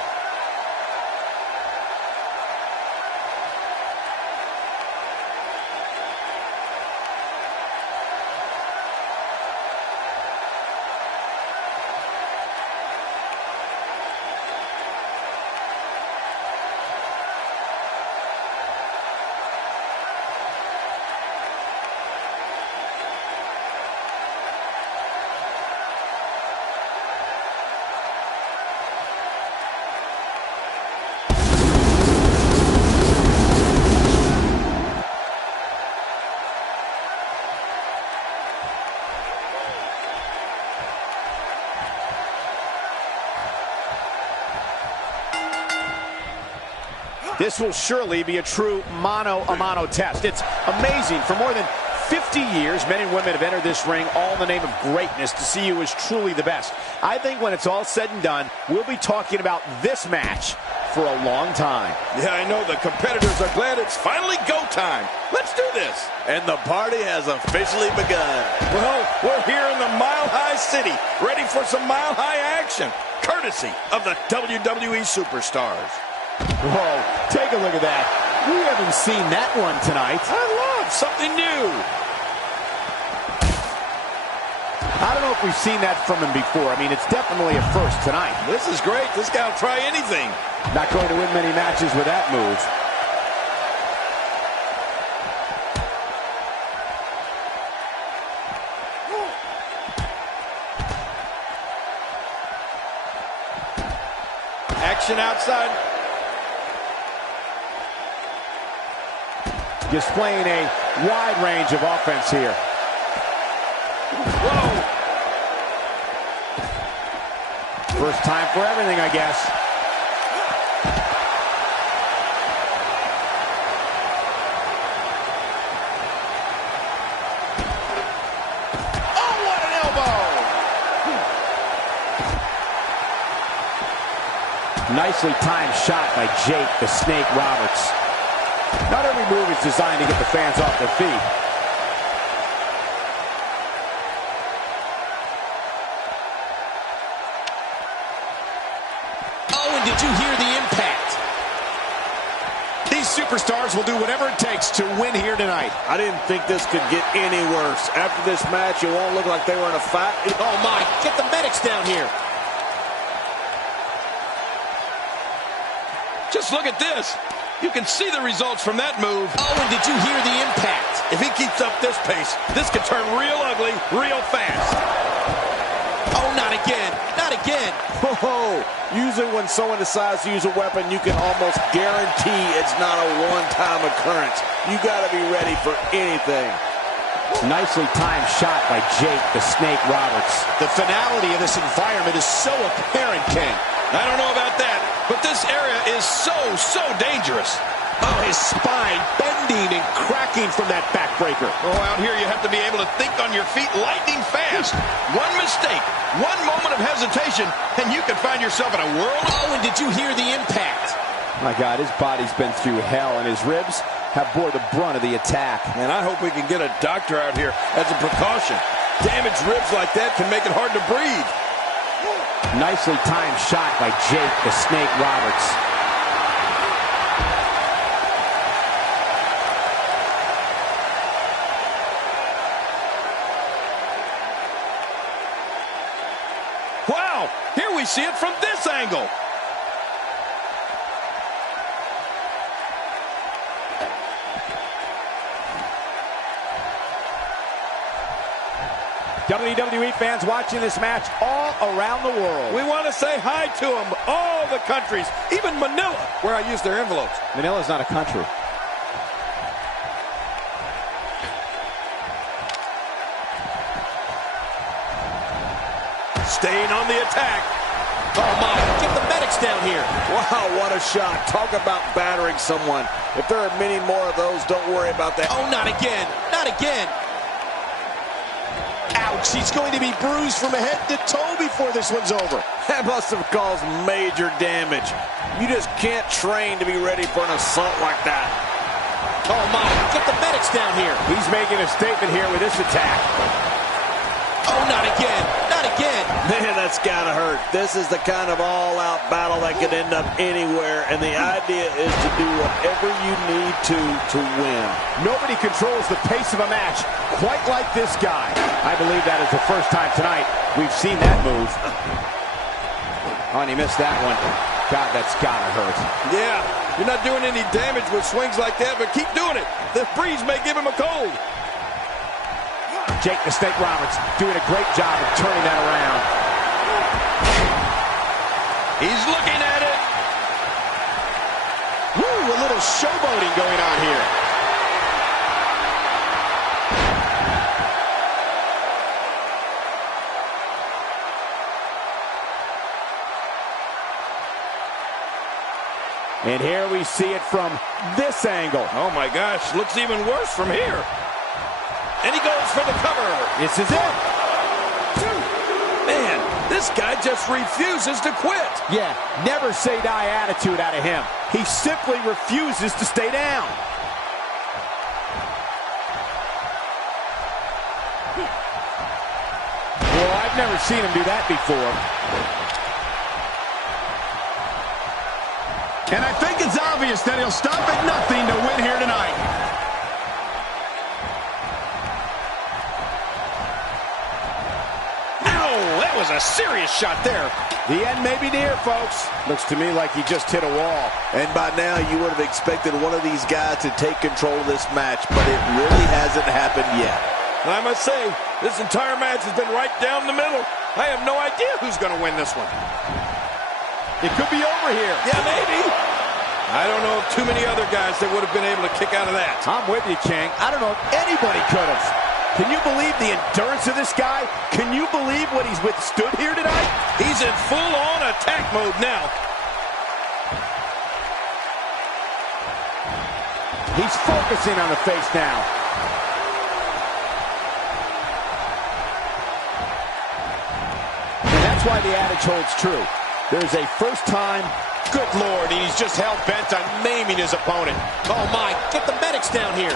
This will surely be a true mano-a-mano test. It's amazing. For more than 50 years, men and women have entered this ring all in the name of greatness to see who is truly the best. I think when it's all said and done, we'll be talking about this match for a long time. Yeah, I know the competitors are glad it's finally go time. Let's do this. And the party has officially begun. Well, we're here in the Mile High City, ready for some Mile High action, courtesy of the WWE Superstars. Whoa, take a look at that. We haven't seen that one tonight. I love something new. I don't know if we've seen that from him before. I mean, it's definitely a first tonight. This is great. This guy will try anything. Not going to win many matches with that move. Action outside. Displaying a wide range of offense here. Whoa. First time for everything, I guess. Oh, what an elbow! Nicely timed shot by Jake the Snake Roberts. Not every move is designed to get the fans off their feet. Oh, and did you hear the impact? These superstars will do whatever it takes to win here tonight. I didn't think this could get any worse. After this match, it won't look like they were in a fight. Oh, my. Get the medics down here. Just look at this. You can see the results from that move. Oh, and did you hear the impact? If he keeps up this pace, this could turn real ugly real fast. Oh, not again. Not again. Whoa. Usually when someone decides to use a weapon, you can almost guarantee it's not a one-time occurrence. You got to be ready for anything. Nicely timed shot by Jake the Snake Roberts. The finality of this environment is so apparent, King. I don't know about that, but this area is so dangerous. Oh, his spine bending and cracking from that backbreaker. Oh, out here you have to be able to think on your feet lightning fast. One mistake, one moment of hesitation, and you could find yourself in a world. Oh, and did you hear the impact? My God, his body's been through hell, and his ribs have bore the brunt of the attack. And I hope we can get a doctor out here as a precaution. Damaged ribs like that can make it hard to breathe. Nicely timed shot by Jake the Snake Roberts. Wow, here we see it from this angle. WWE fans watching this match all around the world. We want to say hi to them, all the countries, even Manila, where I use their envelopes. Manila's not a country. Staying on the attack. Oh, my. Get the medics down here. Wow, what a shot. Talk about battering someone. If there are many more of those, don't worry about that. Oh, not again. Not again. Ouch. He's going to be bruised from head to toe before this one's over. That must have caused major damage. You just can't train to be ready for an assault like that. Oh, my. Get the medics down here. He's making a statement here with this attack. Oh, not again. Not again. Man, that's gotta hurt. This is the kind of all-out battle that could end up anywhere, and the idea is to do whatever you need to win. Nobody controls the pace of a match quite like this guy. I believe that is the first time tonight we've seen that move. Oh, and he missed that one. God, that's gotta hurt. Yeah, you're not doing any damage with swings like that, but keep doing it. The breeze may give him a cold. Jake the Snake Roberts doing a great job of turning that around. He's looking at it. Woo, a little showboating going on here. And here we see it from this angle. Oh my gosh, looks even worse from here. And he goes for the cover. This is it. Man, this guy just refuses to quit. Yeah, never say die attitude out of him. He simply refuses to stay down. Well, I've never seen him do that before. And I think it's obvious that he'll stop at nothing to win here tonight. That was a serious shot there. The end may be near, folks. Looks to me like he just hit a wall. And by now, you would have expected one of these guys to take control of this match, but it really hasn't happened yet. I must say, this entire match has been right down the middle. I have no idea who's going to win this one. It could be over here. Yeah, maybe. I don't know of too many other guys that would have been able to kick out of that. I'm with you, King. I don't know if anybody could have. Can you believe the endurance of this guy? Can you believe what he's withstood here tonight? He's in full-on attack mode now. He's focusing on the face now. And that's why the adage holds true. There's a first time. Good Lord, and he's just hell-bent on maiming his opponent. Oh, my. Get the medics down here.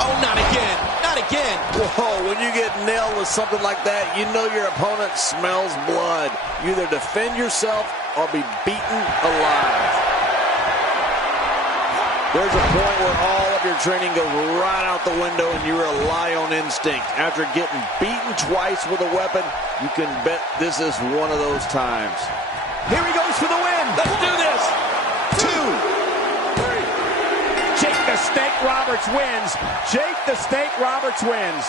Oh, not again. Not again. Whoa, when you get nailed with something like that, you know your opponent smells blood. You either defend yourself or be beaten alive. There's a point where all of your training goes right out the window and you rely on instinct. After getting beaten twice with a weapon, you can bet this is one of those times. Here he goes for the win. Let's do this. 2. Jake the Snake Roberts wins. Jake the Snake Roberts wins.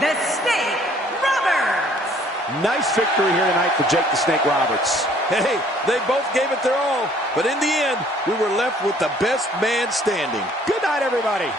the Snake Roberts. Nice victory here tonight for Jake the Snake Roberts. Hey, they both gave it their all, but in the end, we were left with the best man standing. Good night, everybody.